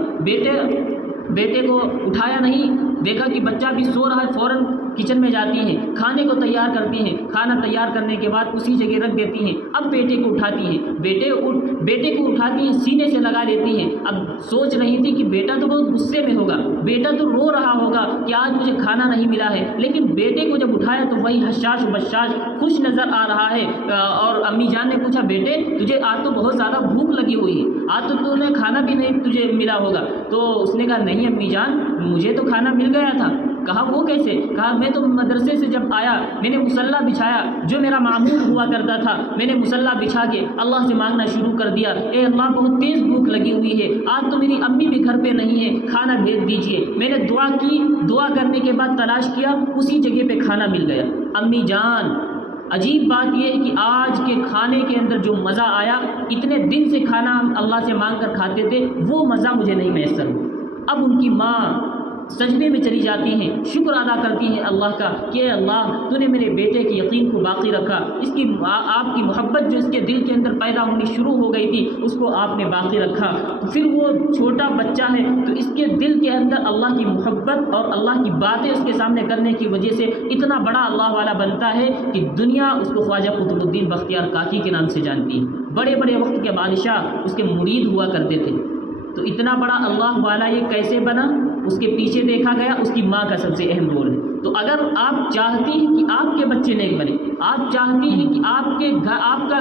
بیٹے کو اٹھایا نہیں، دیکھا کہ بچہ بھی سو رہا ہے، فوراً کچن میں جاتی ہیں، کھانے کو تیار کرتی ہیں، کھانا تیار کرنے کے بعد اسی جگہ رکھ دیتی ہیں۔ اب بیٹے کو اٹھاتی ہیں، بیٹے کو اٹھاتی ہیں، سینے سے لگا دیتی ہیں۔ اب سوچ رہی تھی کہ بیٹا تو بہت غصے میں ہوگا، بیٹا تو رو رہا ہوگا کہ آج مجھے کھانا نہیں ملا ہے، لیکن بیٹے کو جب اٹھایا تو وہی حشاش و بشاش خوش نظر آ رہا ہے۔ اور امی جان نے پوچھا، بیٹے تجھے آج تو بہت زیادہ بھوک لگی ہوئی ہے، آج تو نے کھانا بھی نہیں تجھے ملا ہوگا۔ تو اس نے کہا نہیں امی جان مجھے تو کھانا مل گیا تھا۔ کہا وہ کیسے؟ کہا میں تو مدرسے سے جب آیا میں نے مصلی بچھایا، جو میرا معمول ہوا کرتا تھا میں نے مصلی بچھا کے اللہ سے مانگنا شروع کر دیا، اے اللہ بہت تیز بھوک لگی ہوئی ہے، آج تو میری امی بھی گھر پہ نہیں ہے، کھانا بھیج دیجئے۔ میں نے دعا کی، دعا کرنے کے بعد تلاش کیا، اسی جگہ پہ کھانا مل گیا۔ امی جان عجیب بات یہ ہے کہ آج کے کھانے کے اندر جو مزہ آیا، اتنے دن سے کھانا ہم اللہ سے مانگ کر کھاتے تھے، وہ مزہ مجھے نہیں میسر ہوا۔ اب ان کی ماں سجدے میں چلی جاتی ہیں، شکر ادا کرتی ہیں اللہ کا کہ اے اللہ تو نے میرے بیٹے کے یقین کو باقی رکھا، اس کی آپ کی محبت جو اس کے دل کے اندر پیدا ہونی شروع ہو گئی تھی اس کو آپ نے باقی رکھا۔ پھر وہ چھوٹا بچہ ہے تو اس کے دل کے اندر اللہ کی محبت اور اللہ کی باتیں اس کے سامنے کرنے کی وجہ سے اتنا بڑا اللہ والا بنتا ہے کہ دنیا اس کو خواجہ قطب الدین بختیار کاکی کے نام سے جانتی ہے۔ بڑے بڑے وقت کے بادشاہ اس کے مرید ہوا کرتے تھے۔ تو اتنا بڑا اللہ والا یہ کیسے بنا؟ اس کے پیچھے دیکھا گیا اس کی ماں کا سب سے اہم رول ہے۔ تو اگر آپ چاہتے ہیں کہ آپ کے بچے نیک بنے، آپ چاہتے ہیں کہ آپ کا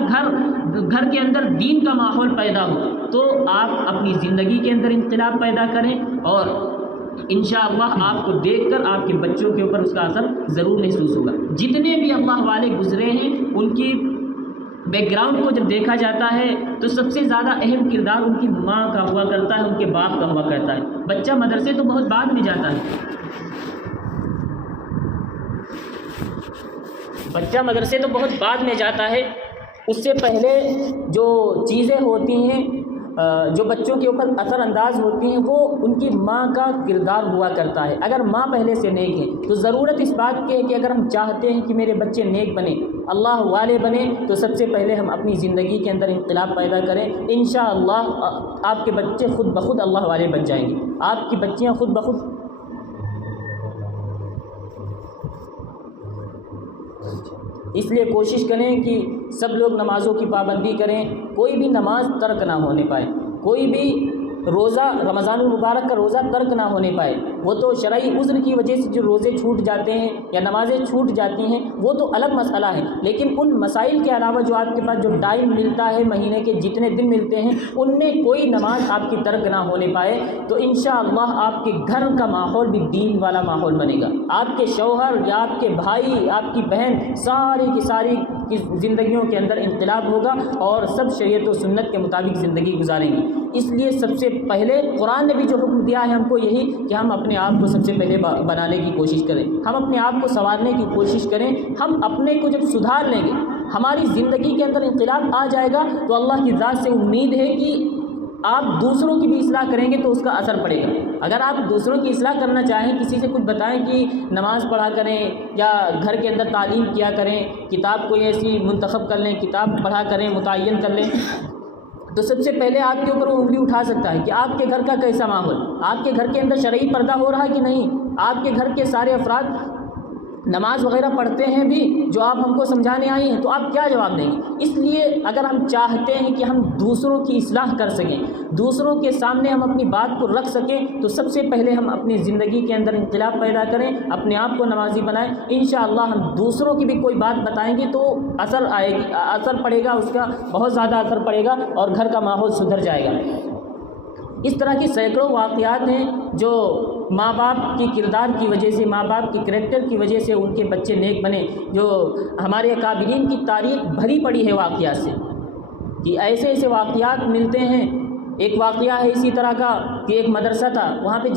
گھر کے اندر دین کا ماحول پیدا ہو، تو آپ اپنی زندگی کے اندر انقلاب پیدا کریں اور انشاءاللہ آپ کو دیکھ کر آپ کے بچوں کے اوپر اس کا اثر ضرور محسوس ہوگا۔ جتنے بھی اللہ والے گزرے ہیں ان کی بیک گراؤنڈ کو جب دیکھا جاتا ہے تو سب سے زیادہ اہم کردار ان کی ماں کا ہوا کرتا ہے، ان کے باپ کا ہوا کرتا ہے۔ بچہ مدرسے تو بہت بعد میں جاتا ہے، بچہ مدرسے تو بہت بعد میں جاتا ہے، اس سے پہلے جو چیزیں ہوتی ہیں جو بچوں کے اوپر اثر انداز ہوتی ہیں وہ ان کی ماں کا کردار ہوا کرتا ہے۔ اگر ماں پہلے سے نیک ہے تو ضرورت اس بات کی ہے کہ اگر ہم چاہتے ہیں کہ میرے بچے نیک بنے، اللہ والے بنے، تو سب سے پہلے ہم اپنی زندگی کے اندر انقلاب پیدا کریں۔ انشاءاللہ آپ کے بچے خود بخود اللہ والے بن جائیں گے، آپ کی بچیاں خود بخود اس لیے کوشش کریں کہ سب لوگ نمازوں کی پابندی کریں، کوئی بھی نماز ترک نہ ہونے پائے، کوئی بھی روزہ رمضان المبارک کا روزہ ترک نہ ہونے پائے۔ وہ تو شرعی عذر کی وجہ سے جو روزے چھوٹ جاتے ہیں یا نمازیں چھوٹ جاتی ہیں وہ تو الگ مسئلہ ہے، لیکن ان مسائل کے علاوہ جو آپ کے پاس جو ٹائم ملتا ہے، مہینے کے جتنے دن ملتے ہیں، ان میں کوئی نماز آپ کی ترک نہ ہونے پائے، تو انشاءاللہ آپ کے گھر کا ماحول بھی دین والا ماحول بنے گا۔ آپ کے شوہر یا آپ کے بھائی، آپ کی بہن، ساری کی ساری کی زندگیوں کے اندر انقلاب ہوگا اور سب شریعت و سنت کے مطابق زندگی گزاریں گے۔ اس لیے سب سے پہلے قرآن نے بھی جو حکم دیا ہے ہم کو یہی کہ ہم اپنے آپ کو سب سے پہلے بنانے کی کوشش کریں، ہم اپنے آپ کو سنوارنے کی کوشش کریں۔ ہم اپنے کو جب سدھار لیں گے، ہماری زندگی کے اندر انقلاب آ جائے گا، تو اللہ کی ذات سے امید ہے کہ آپ دوسروں کی بھی اصلاح کریں گے تو اس کا اثر پڑے گا۔ اگر آپ دوسروں کی اصلاح کرنا چاہیں، کسی سے کچھ بتائیں کہ نماز پڑھا کریں یا گھر کے اندر تعلیم کیا کریں، کتاب کوئی ایسی منتخب کر لیں، کتاب پڑھا کریں، متعین کر لیں، تو سب سے پہلے آپ کے اوپر وہ انگلی اٹھا سکتا ہے کہ آپ کے گھر کا کیسا ماحول، آپ کے گھر کے اندر شرعی پردہ ہو رہا ہے کہ نہیں، آپ کے گھر کے سارے افراد نماز وغیرہ پڑھتے ہیں بھی جو آپ ہم کو سمجھانے آئی ہیں، تو آپ کیا جواب دیں گے؟ اس لیے اگر ہم چاہتے ہیں کہ ہم دوسروں کی اصلاح کر سکیں، دوسروں کے سامنے ہم اپنی بات کو رکھ سکیں، تو سب سے پہلے ہم اپنی زندگی کے اندر انقلاب پیدا کریں، اپنے آپ کو نمازی بنائیں۔ انشاءاللہ ہم دوسروں کی بھی کوئی بات بتائیں گے تو اثر پڑے گا، اس کا بہت زیادہ اثر پڑے گا اور گھر کا ماحول سدھر جائے گا۔ اس طرح کی سینکڑوں واقعات ہیں جو ماں باپ کے کردار کی وجہ سے، ماں باپ کے کریکٹر کی وجہ سے ان کے بچے نیک بنے، جو ہمارے اکابرین کی تاریخ بھری پڑی ہے واقعات سے، کہ ایسے ایسے واقعات ملتے ہیں۔ ایک واقعہ ہے اسی طرح کا کہ ایک مدرسہ تھا، وہاں پہ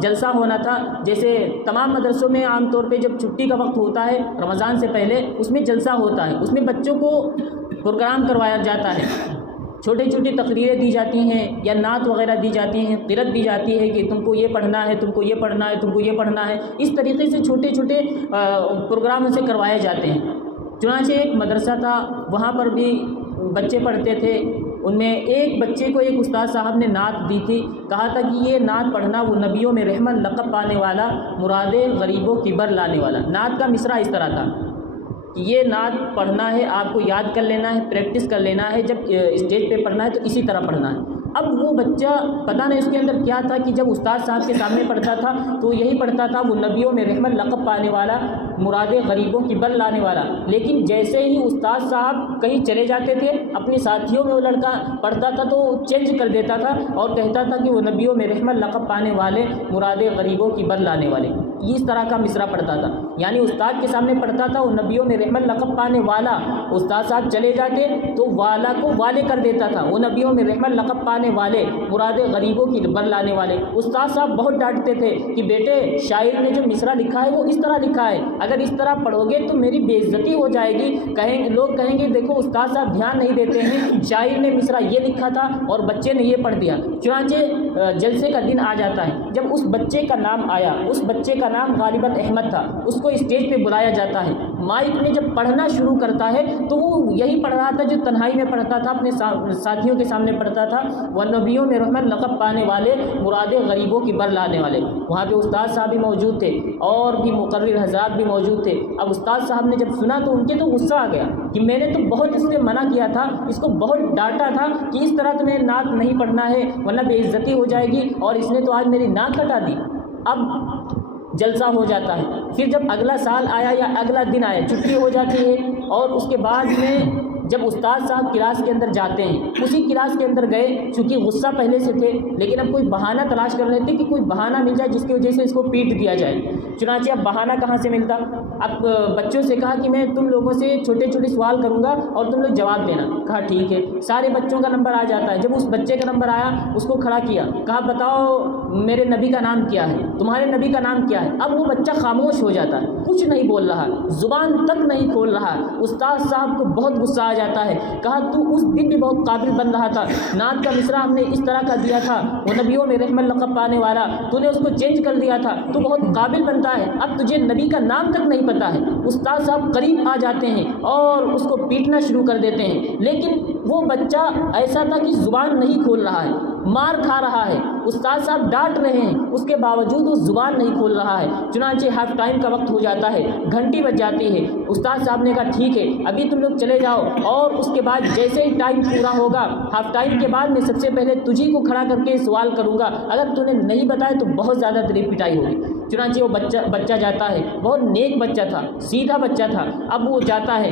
جلسہ ہونا تھا، جیسے تمام مدرسوں میں عام طور پہ جب چھٹی کا وقت ہوتا ہے رمضان سے پہلے، اس میں جلسہ ہوتا ہے، اس میں بچوں کو پروگرام کروایا جاتا ہے، چھوٹی چھوٹی تقریریں دی جاتی ہیں یا نعت وغیرہ دی جاتی ہیں، قرأت دی جاتی ہے کہ تم کو یہ پڑھنا ہے، تم کو یہ پڑھنا ہے، تم کو یہ پڑھنا ہے۔ اس طریقے سے چھوٹے چھوٹے پروگرام سے کروائے جاتے ہیں۔ چنانچہ ایک مدرسہ تھا، وہاں پر بھی بچے پڑھتے تھے، ان میں ایک بچے کو ایک استاد صاحب نے نعت دی تھی، کہا تھا کہ یہ نعت پڑھنا، وہ نبیوں میں رحمت لقب پانے والا، مراد غریبوں کی بر لانے والا۔ نعت کا مصرع اس طرح تھا کہ یہ نعت پڑھنا ہے، آپ کو یاد کر لینا ہے، پریکٹس کر لینا ہے، جب اسٹیج پہ پڑھنا ہے تو اسی طرح پڑھنا ہے۔ اب وہ بچہ پتہ نہیں اس کے اندر کیا تھا کہ جب استاد صاحب کے سامنے پڑھتا تھا تو یہی پڑھتا تھا، وہ نبیوں میں رحمت لقب پانے والا، مراد غریبوں کی بر لانے والا۔ لیکن جیسے ہی استاد صاحب کہیں چلے جاتے تھے، اپنے ساتھیوں میں وہ لڑکا پڑھتا تھا تو چینج کر دیتا تھا اور کہتا تھا کہ وہ نبیوں میں رحمت لقب پانے والے، مراد غریبوں کی بر لانے والے۔ اس طرح کا مصرع پڑھتا تھا، یعنی استاد کے سامنے پڑھتا تھا وہ نبیوں میں رحمت لقب پانے والا، استاد صاحب چلے جاتے تو والا کو والے کر دیتا تھا، وہ نبیوں میں رحمت لقب پانے والے، مراد غریبوں کی بر لانے والے۔ استاد صاحب بہت ڈانٹتے تھے کہ بیٹے شاعر نے جو مصرع لکھا ہے وہ اس طرح لکھا ہے، اگر اس طرح پڑھو گے تو میری بے عزتی ہو جائے گی، لوگ کہیں گے دیکھو استاد صاحب دھیان نہیں دیتے ہیں، شاعر نے مصرع یہ لکھا تھا اور بچے نے یہ پڑھ دیا۔ چنانچہ جلسے کا دن آ جاتا ہے، جب اس بچے کا نام آیا، اس بچے کا نام غالباً احمد تھا، اس کو اسٹیج پہ بلایا جاتا ہے، مائک میں جب پڑھنا شروع کرتا ہے تو وہ یہی پڑھ رہا تھا جو تنہائی میں پڑھتا تھا، اپنے ساتھیوں کے سامنے پڑھتا تھا، وہ نبیوں میں رحمت لقب پانے والے، مراد غریبوں کی بر لانے والے۔ وہاں پہ استاد صاحب بھی موجود تھے اور بھی مقرر حضرات بھی موجود تھے۔ اب استاد صاحب نے جب سنا تو ان کے تو غصہ آ گیا کہ میں نے تو بہت اس سے منع کیا تھا، اس کو بہت ڈانٹا تھا کہ اس طرح تمہیں نعت نہیں پڑھنا ہے ورنہ بے عزتی ہو جائے گی، اور اس نے تو آج میری ناک کٹا دی۔ اب جلسہ ہو جاتا ہے، پھر جب اگلا سال آیا یا اگلا دن آیا، چھٹی ہو جاتی ہے، اور اس کے بعد میں جب استاد صاحب کلاس کے اندر جاتے ہیں، اسی کلاس کے اندر گئے، چونکہ غصہ پہلے سے تھے لیکن اب کوئی بہانہ تلاش کر رہے تھے کہ کوئی بہانہ مل جائے جس کی وجہ سے اس کو پیٹ دیا جائے۔ چنانچہ اب بہانہ کہاں سے ملتا؟ اب بچوں سے کہا کہ میں تم لوگوں سے چھوٹے چھوٹے سوال کروں گا اور تم لوگ جواب دینا۔ کہا ٹھیک ہے، سارے بچوں کا نمبر آ جاتا ہے۔ جب اس بچے کا نمبر آیا اس کو کھڑا کیا، کہا بتاؤ میرے نبی کا نام کیا ہے، تمہارے نبی کا نام کیا ہے؟ اب وہ بچہ خاموش ہو جاتا ہے، کچھ نہیں بول رہا، زبان تک نہیں کھول رہا۔ استاد صاحب کو بہت غصہ آ جاتا ہے، کہا تو اس دن بھی بہت قابل بن رہا تھا، نعت کا مصرع ہم نے اس طرح کا دیا تھا، وہ نبیوں میں رحمت لقب پانے والا، تو نے اس کو چینج کر دیا تھا، تو بہت قابل بنتا ہے، اب تجھے نبی کا نام تک نہیں پتا ہے۔ استاد صاحب قریب آ جاتے ہیں اور اس کو پیٹنا شروع کر دیتے ہیں، لیکن وہ بچہ ایسا تھا کہ زبان نہیں کھول رہا ہے، مار کھا رہا ہے، استاد صاحب ڈانٹ رہے ہیں، اس کے باوجود وہ زبان نہیں کھول رہا ہے۔ چنانچہ ہاف ٹائم کا وقت ہو جاتا ہے، گھنٹی بج جاتی ہے، استاد صاحب نے کہا ٹھیک ہے ابھی تم لوگ چلے جاؤ، اور اس کے بعد جیسے ہی ٹائم پورا ہوگا، ہاف ٹائم کے بعد میں سب سے پہلے تجھی کو کھڑا کر کے سوال کروں گا، اگر تو نے نہیں بتایا تو بہت زیادہ تیری پٹائی ہوگی۔ چنانچہ وہ بچہ جاتا ہے، بہت نیک بچہ تھا، سیدھا بچہ تھا، اب وہ جاتا ہے،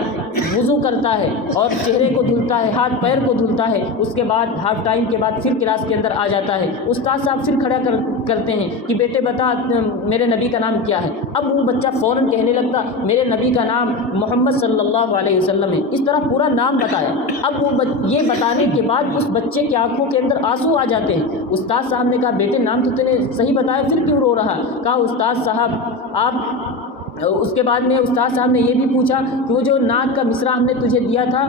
وضو کرتا ہے اور چہرے کو دھلتا ہے، ہاتھ پیر کو دھلتا ہے، اس کے بعد ہاف ٹائم کے بعد پھر کلاس کے اندر آ جاتا ہے۔ استاد صاحب پھر کھڑا کرتے ہیں کہ بیٹے بتا میرے نبی کا نام کیا ہے؟ اب وہ بچہ فوراً کہنے لگتا میرے نبی کا نام محمد صلی اللہ علیہ وسلم ہے، اس طرح پورا نام بتایا۔ اب وہ یہ بتانے کے بعد اس بچے کی آنکھوں کے اندر آنسو آ جاتے ہیں۔ استاد صاحب نے کہا بیٹے نام تو تم نے صحیح بتایا، پھر کیوں رو رہا؟ کہا استاد صاحب آپ اس کے بعد میں استاد صاحب نے یہ بھی پوچھا کہ وہ جو نعت کا مصرع ہم نے تجھے دیا تھا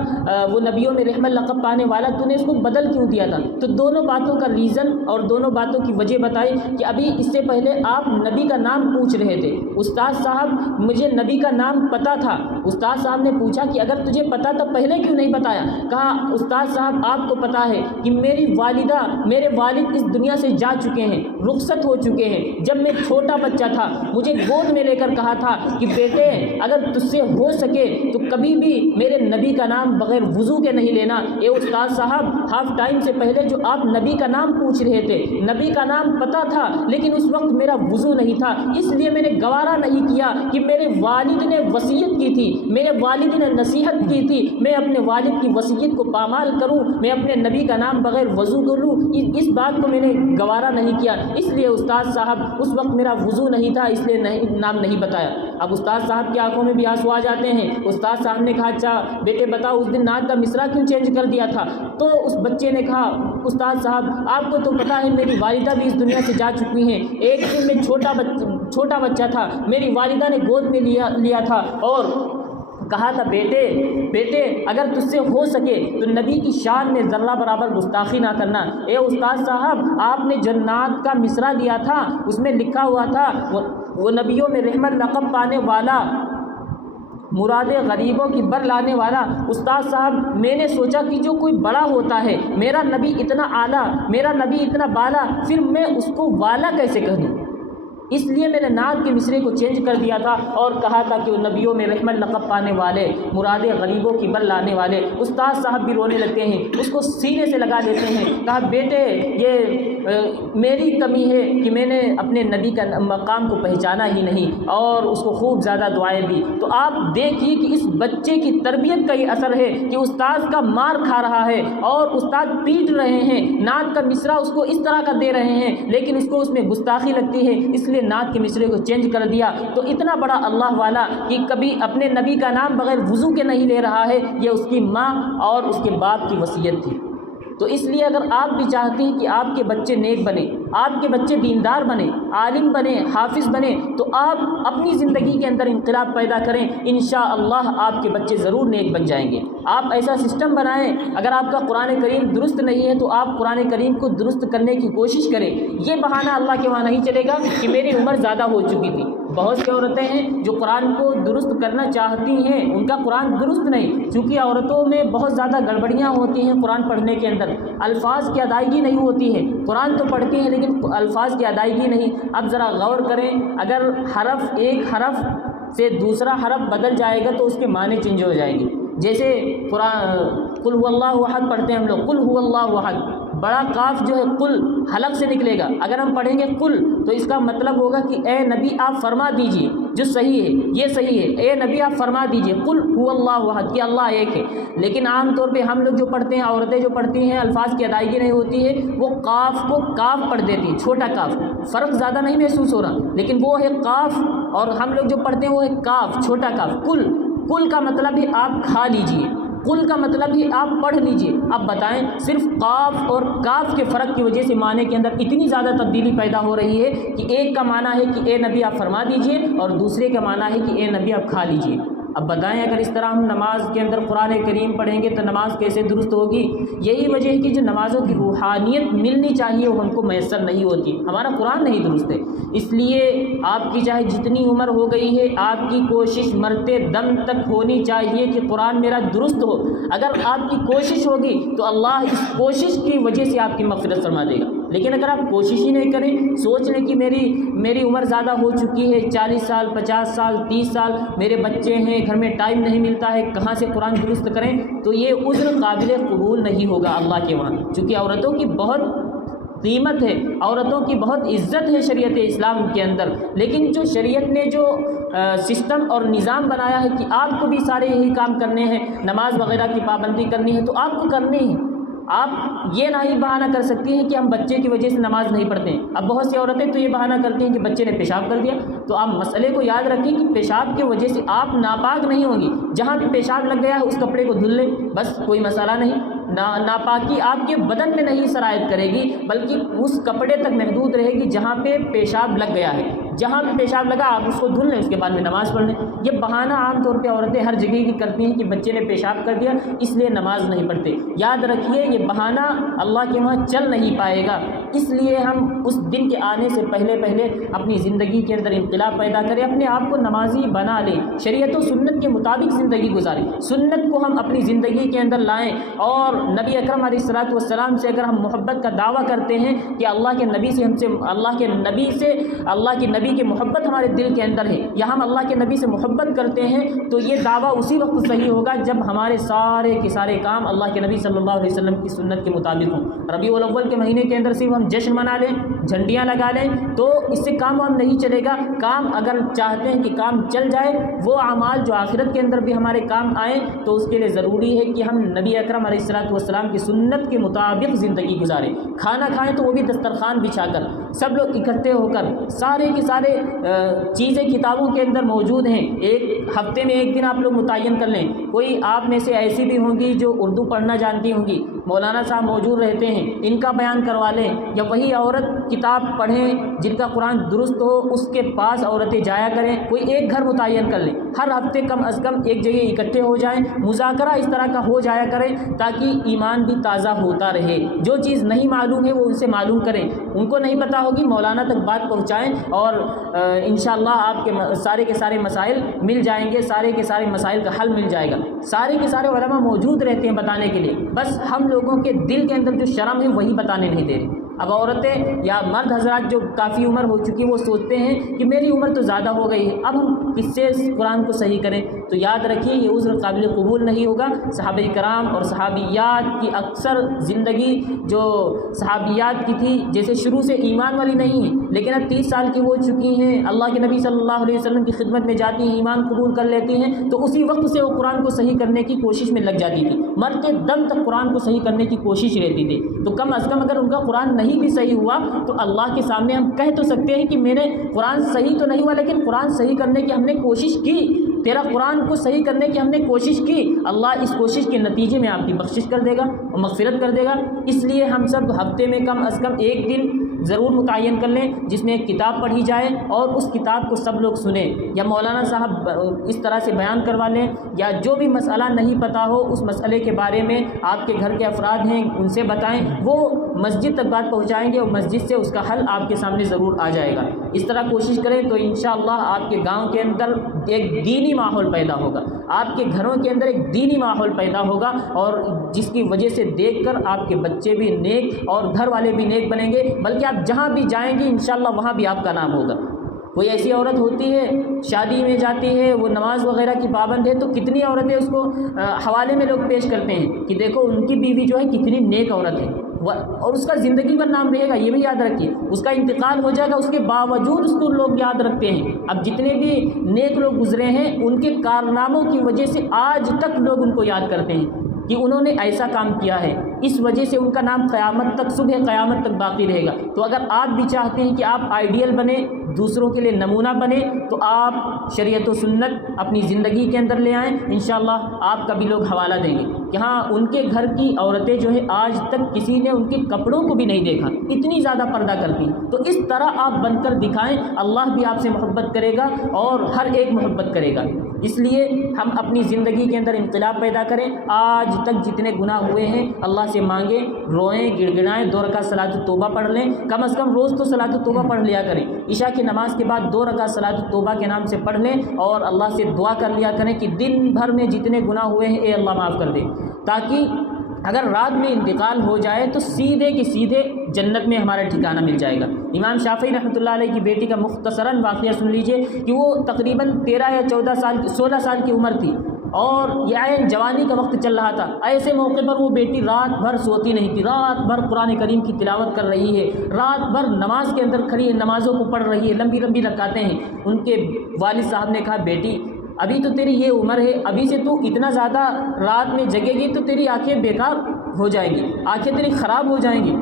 وہ نبیوں میں رحمت لقب پانے والا، تو نے اس کو بدل کیوں دیا تھا؟ تو دونوں باتوں کا ریزن اور دونوں باتوں کی وجہ بتائی کہ ابھی اس سے پہلے آپ نبی کا نام پوچھ رہے تھے۔ استاد صاحب مجھے نبی کا نام پتہ تھا۔ استاد صاحب نے پوچھا کہ اگر تجھے پتہ تھا پہلے کیوں نہیں بتایا؟ کہا استاد صاحب آپ کو پتہ ہے کہ میری والدہ میرے والد اس دنیا سے جا چکے ہیں، رخصت ہو چکے ہیں۔ جب میں چھوٹا بچہ تھا مجھے گود میں لے کر کہا تھا کہ بیٹے اگر تجھ سے ہو سکے تو کبھی بھی میرے نبی کا نام بغیر وضو کے نہیں لینا۔ اے استاد صاحب ہاف ٹائم سے پہلے جو آپ نبی کا نام پوچھ رہے تھے، نبی کا نام پتہ تھا لیکن اس وقت میرا وضو نہیں تھا، اس لیے میں نے گوارا نہیں کیا کہ میرے والد نے وصیت کی تھی، میرے والد نے نصیحت کی تھی، میں اپنے والد کی وصیت کو پامال کروں، میں اپنے نبی کا نام بغیر وضو کروں، اس بات کو میں نے گوارا نہیں کیا، اس لیے استاد صاحب اس وقت میرا وضو نہیں تھا، اس لیے نام نہیں بتایا۔ اب استاد صاحب کی آنکھوں میں بھی آنسو آ جاتے ہیں۔ استاد صاحب نے کہا اچھا بیٹے بتاؤ اس دن نعت کا مصرع کیوں چینج کر دیا تھا؟ تو اس بچے نے کہا استاد صاحب آپ کو تو پتہ ہے میری والدہ بھی اس دنیا سے جا چکی ہیں، ایک دن میں چھوٹا بچہ تھا، میری والدہ نے گود میں لیا تھا اور کہا تھا بیٹے اگر تجھ سے ہو سکے تو نبی کی شان میں ذرہ برابر گستاخی نہ کرنا۔ اے استاد صاحب آپ نے جو نعت کا مصرع دیا تھا اس میں لکھا ہوا تھا وہ نبیوں میں رحمت لقب پانے والا، مراد غریبوں کی بر لانے والا۔ استاد صاحب میں نے سوچا کہ جو کوئی بڑا ہوتا ہے، میرا نبی اتنا اعلیٰ، میرا نبی اتنا بالا، پھر میں اس کو والا کیسے کہہ دوں؟ اس لیے میں نے نعت کے مصرعے کو چینج کر دیا تھا اور کہا تھا کہ وہ نبیوں میں رحمت لقب پانے والے، مراد غریبوں کی بر لانے والے۔ استاد صاحب بھی رونے لگتے ہیں، اس کو سینے سے لگا دیتے ہیں، کہا بیٹے یہ میری کمی ہے کہ میں نے اپنے نبی کا مقام کو پہچانا ہی نہیں، اور اس کو خوب زیادہ دعائیں دی۔ تو آپ دیکھیے کہ اس بچے کی تربیت کا یہ اثر ہے کہ استاد کا مار کھا رہا ہے اور استاد پیٹ رہے ہیں، نعت کا مصرع اس کو اس طرح کا دے رہے ہیں لیکن اس کو اس میں گستاخی لگتی ہے، اس لیے نعت کے مصرعے کو چینج کر دیا۔ تو اتنا بڑا اللہ والا کہ کبھی اپنے نبی کا نام بغیر وضو کے نہیں لے رہا ہے، یہ اس کی ماں اور اس کے باپ کی وصیت تھی۔ تو اس لیے اگر آپ بھی چاہتے ہیں کہ آپ کے بچے نیک بنے، آپ کے بچے دیندار بنے، عالم بنے، حافظ بنے، تو آپ اپنی زندگی کے اندر انقلاب پیدا کریں، انشاءاللہ آپ کے بچے ضرور نیک بن جائیں گے۔ آپ ایسا سسٹم بنائیں، اگر آپ کا قرآن کریم درست نہیں ہے تو آپ قرآن کریم کو درست کرنے کی کوشش کریں۔ یہ بہانہ اللہ کے وہاں نہیں چلے گا کہ میری عمر زیادہ ہو چکی تھی۔ بہت سی عورتیں ہیں جو قرآن کو درست کرنا چاہتی ہیں، ان کا قرآن درست نہیں، چونکہ عورتوں میں بہت زیادہ گڑبڑیاں ہوتی ہیں قرآن پڑھنے کے اندر، الفاظ کی ادائیگی نہیں ہوتی ہے، قرآن تو پڑھتی ہیں لیکن الفاظ کی ادائیگی نہیں۔ اب ذرا غور کریں، اگر ایک حرف سے دوسرا حرف بدل جائے گا تو اس کے معنی چینج ہو جائیں گے۔ جیسے قرآن قل هو اللہ احد پڑھتے ہیں ہم لوگ، قل هو اللہ احد، بڑا قاف جو ہے قل حلق سے نکلے گا، اگر ہم پڑھیں گے قل تو اس کا مطلب ہوگا کہ اے نبی آپ فرما دیجئے، جو صحیح ہے یہ صحیح ہے، اے نبی آپ فرما دیجئے قل هو اللہ احد، کہ اللہ ایک ہے۔ لیکن عام طور پہ ہم لوگ جو پڑھتے ہیں، عورتیں جو پڑھتی ہیں، الفاظ کی ادائیگی نہیں ہوتی ہے، وہ قاف کو کاف پڑھ دیتی ہیں، چھوٹا کاف، فرق زیادہ نہیں محسوس ہو رہا لیکن وہ ہے قاف، اور ہم لوگ جو پڑھتے ہیں وہ ہے کاف، چھوٹا کاف۔ کل کا مطلب ہے آپ کھا لیجئے، قل کا مطلب ہی آپ پڑھ لیجئے۔ اب بتائیں صرف قاف اور کاف کے فرق کی وجہ سے معنی کے اندر اتنی زیادہ تبدیلی پیدا ہو رہی ہے کہ ایک کا معنی ہے کہ اے نبی آپ فرما دیجئے اور دوسرے کا معنی ہے کہ اے نبی آپ کھا لیجئے۔ اب بتائیں اگر اس طرح ہم نماز کے اندر قرآن کریم پڑھیں گے تو نماز کیسے درست ہوگی؟ یہی وجہ ہے کہ جو نمازوں کی روحانیت ملنی چاہیے وہ ہم کو میسر نہیں ہوتی، ہمارا قرآن نہیں درست ہے۔ اس لیے آپ کی چاہے جتنی عمر ہو گئی ہے، آپ کی کوشش مرتے دم تک ہونی چاہیے کہ قرآن میرا درست ہو۔ اگر آپ کی کوشش ہوگی تو اللہ اس کوشش کی وجہ سے آپ کی مغفرت فرما دے گا، لیکن اگر آپ کوشش ہی نہیں کریں، سوچ لیں کہ میری عمر زیادہ ہو چکی ہے، 40 سال 50 سال 30 سال، میرے بچے ہیں، گھر میں ٹائم نہیں ملتا ہے، کہاں سے قرآن درست کریں، تو یہ عذر قابل قبول نہیں ہوگا اللہ کے وہاں، چونکہ عورتوں کی بہت قیمت ہے، عورتوں کی بہت عزت ہے شریعت اسلام کے اندر، لیکن جو شریعت نے جو سسٹم اور نظام بنایا ہے کہ آپ کو بھی سارے یہی کام کرنے ہیں، نماز وغیرہ کی پابندی کرنی ہے تو آپ کو کرنے ہیں۔ آپ یہ نہیں بہانہ کر سکتی ہیں کہ ہم بچے کی وجہ سے نماز نہیں پڑھتے ہیں۔ اب بہت سی عورتیں تو یہ بہانہ کرتی ہیں کہ بچے نے پیشاب کر دیا، تو آپ مسئلے کو یاد رکھیں کہ پیشاب کی وجہ سے آپ ناپاک نہیں ہوں گی، جہاں بھی پیشاب لگ گیا ہے اس کپڑے کو دھل لیں، بس کوئی مسئلہ نہیں۔ ناپاکی آپ کے بدن میں نہیں سرایت کرے گی بلکہ اس کپڑے تک محدود رہے گی جہاں پہ پیشاب لگ گیا ہے۔ جہاں بھی پیشاب لگا آپ اس کو دھل لیں، اس کے بعد میں نماز پڑھ لیں۔ یہ بہانہ عام طور پہ عورتیں ہر جگہ کی کرتی ہیں کہ بچے نے پیشاب کر دیا اس لیے نماز نہیں پڑھتے۔ یاد رکھیے یہ بہانہ اللہ کے وہاں چل نہیں پائے گا، اس لیے ہم اس دن کے آنے سے پہلے اپنی زندگی کے اندر انقلاب پیدا کریں، اپنے آپ کو نمازی بنا لیں، شریعت و سنت کے مطابق زندگی گزاریں، سنت کو ہم اپنی زندگی کے اندر لائیں، اور نبی اکرم علیہ الصلوۃ والسلام سے اگر ہم محبت کا دعویٰ کرتے ہیں کہ اللہ کے نبی سے اللہ کے نبی کی محبت ہمارے دل کے اندر ہے، یا ہم اللہ کے نبی سے محبت کرتے ہیں، تو یہ دعویٰ اسی وقت صحیح ہوگا جب ہمارے سارے کے سارے کام اللہ کے نبی صلی اللہ علیہ وسلم کی سنت کے مطابق ہوں۔ ربیع الاول کے مہینے کے اندر صرف ہم جشن منا لیں، جھنڈیاں لگا لیں تو اس سے کام نہیں چلے گا۔ کام اگر چاہتے ہیں کہ کام چل جائے، وہ اعمال جو آخرت کے اندر بھی ہمارے کام آئیں، تو اس کے لیے ضروری ہے کہ ہم نبی اکرم علیہ الصلوۃ والسلام کی سنت کے مطابق زندگی گزاریں۔ کھانا کھائیں تو وہ بھی دسترخوان بچھا کر، سب لوگ اکٹھے ہو کر، سارے کے سارے چیزیں کتابوں کے اندر موجود ہیں، ایک ہفتے میں ایک دن آپ لوگ متعین کر لیں۔ کوئی آپ میں سے ایسی بھی ہوں گی جو اردو پڑھنا جانتی ہوں گی، مولانا صاحب موجود رہتے ہیں، ان کا بیان کروا لیں، یا وہی عورت کتاب پڑھیں جن کا قرآن درست ہو، اس کے پاس عورتیں جایا کریں، کوئی ایک گھر متعین کر لیں، ہر ہفتے کم از کم ایک جگہ اکٹھے ہو جائیں، مذاکرہ اس طرح کا ہو جایا کریں تاکہ ایمان بھی تازہ ہوتا رہے۔ جو چیز نہیں معلوم ہے وہ ان سے معلوم کریں، ان کو نہیں پتہ ہوگی مولانا تک بات پہنچائیں، اور انشاءاللہ آپ کے سارے کے سارے مسائل مل جائیں گے، سارے کے سارے مسائل کا حل مل جائے گا۔ سارے کے سارے علماء موجود رہتے ہیں بتانے کے لیے، بس ہم لوگوں کے دل کے اندر جو شرم ہے وہی بتانے نہیں دے رہے۔ اب عورتیں یا مرد حضرات جو کافی عمر ہو چکی وہ سوچتے ہیں کہ میری عمر تو زیادہ ہو گئی ہے، اب ہم کس سے قرآن کو صحیح کریں؟ تو یاد رکھیے یہ عذر قابل قبول نہیں ہوگا۔ صحابہ کرام اور صحابیات کی اکثر زندگی جو صحابیات کی تھی، جیسے شروع سے ایمان والی نہیں ہے لیکن اب 30 سال کی ہو چکی ہیں، اللہ کے نبی صلی اللہ علیہ وسلم کی خدمت میں جاتی ہیں، ایمان قبول کر لیتی ہیں، تو اسی وقت سے وہ قرآن کو صحیح کرنے کی کوشش میں لگ جاتی تھی، مرتے دم تک قرآن کو صحیح کرنے کی کوشش رہتی تھی۔ تو کم از کم اگر ان کا قرآن نہیں بھی صحیح ہوا تو اللہ کے سامنے ہم کہہ تو سکتے ہیں کہ میرے قرآن صحیح تو نہیں ہوا لیکن قرآن صحیح کرنے کی ہم نے کوشش کی، تیرا قرآن کو صحیح کرنے کی ہم نے کوشش کی، اللہ اس کوشش کے نتیجے میں آپ کی بخشش کر دے گا اور مغفرت کر دے گا۔ اس لیے ہم سب ہفتے میں کم از کم ایک دن ضرور متعین کر لیں جس میں ایک کتاب پڑھی جائے اور اس کتاب کو سب لوگ سنیں، یا مولانا صاحب اس طرح سے بیان کروا لیں، یا جو بھی مسئلہ نہیں پتہ ہو اس مسئلے کے بارے میں آپ کے گھر کے افراد ہیں ان سے بتائیں، وہ مسجد تک بات پہنچائیں گے اور مسجد سے اس کا حل آپ کے سامنے ضرور آ جائے گا۔ اس طرح کوشش کریں تو انشاءاللہ آپ کے گاؤں کے اندر ایک دینی ماحول پیدا ہوگا، آپ کے گھروں کے اندر ایک دینی ماحول پیدا ہوگا، اور جس کی وجہ سے دیکھ کر آپ کے بچے بھی نیک اور گھر والے بھی نیک بنیں گے، بلکہ آپ جہاں بھی جائیں گے انشاءاللہ وہاں بھی آپ کا نام ہوگا۔ کوئی ایسی عورت ہوتی ہے شادی میں جاتی ہے، وہ نماز وغیرہ کی پابند ہے، تو کتنی عورتیں اس کو حوالے میں لوگ پیش کرتے ہیں کہ دیکھو ان کی بیوی جو ہے کتنی نیک عورت ہے، اور اس کا زندگی بھر نام رہے گا، یہ بھی یاد رکھیے۔ اس کا انتقال ہو جائے گا، اس کے باوجود اس کو لوگ یاد رکھتے ہیں۔ اب جتنے بھی نیک لوگ گزرے ہیں ان کے کارناموں کی وجہ سے آج تک لوگ ان کو یاد کرتے ہیں کہ انہوں نے ایسا کام کیا ہے، اس وجہ سے ان کا نام قیامت تک، صبح قیامت تک باقی رہے گا۔ تو اگر آپ بھی چاہتے ہیں کہ آپ آئیڈیل بنے، دوسروں کے لیے نمونہ بنے، تو آپ شریعت و سنت اپنی زندگی کے اندر لے آئیں، انشاءاللہ آپ کا بھی لوگ حوالہ دیں گے کہ ہاں ان کے گھر کی عورتیں جو ہے آج تک کسی نے ان کے کپڑوں کو بھی نہیں دیکھا، اتنی زیادہ پردہ کرتی ہیں۔ تو اس طرح آپ بن کر دکھائیں، اللہ بھی آپ سے محبت کرے گا اور ہر ایک محبت کرے گا۔ اس لیے ہم اپنی زندگی کے اندر انقلاب پیدا کریں۔ آج تک جتنے گناہ ہوئے ہیں اللہ سے مانگیں، روئیں، گڑ گڑائیں، 2 رکعت صلاۃ التوبہ پڑھ لیں، کم از کم روز تو صلاۃ التوبہ پڑھ لیا کریں، عشاء کی نماز کے بعد 2 رکعت صلاۃ التوبہ کے نام سے پڑھ لیں، اور اللہ سے دعا کر لیا کریں کہ دن بھر میں جتنے گناہ ہوئے ہیں اے اللہ معاف کر دے، تاکہ اگر رات میں انتقال ہو جائے تو سیدھے کے سیدھے جنت میں ہمارا ٹھکانہ مل جائے گا۔ امام شافعی رحمۃ اللہ علیہ کی بیٹی کا مختصراً واقعہ سن لیجئے کہ وہ تقریباً 13 یا 16 سال کی عمر تھی، اور یہ عین جوانی کا وقت چل رہا تھا۔ ایسے موقع پر وہ بیٹی رات بھر سوتی نہیں تھی، رات بھر قرآن کریم کی تلاوت کر رہی ہے، رات بھر نماز کے اندر کھڑی ہے، نمازوں کو پڑھ رہی ہے، لمبی لمبی رکعتیں ہیں۔ ان کے والد صاحب نے کہا بیٹی ابھی تو تیری یہ عمر ہے، ابھی سے تو اتنا زیادہ رات میں جگے گی تو تیری آنکھیں بیکار ہو جائیں گی، آنکھیں تیری خراب ہو جائیں گی،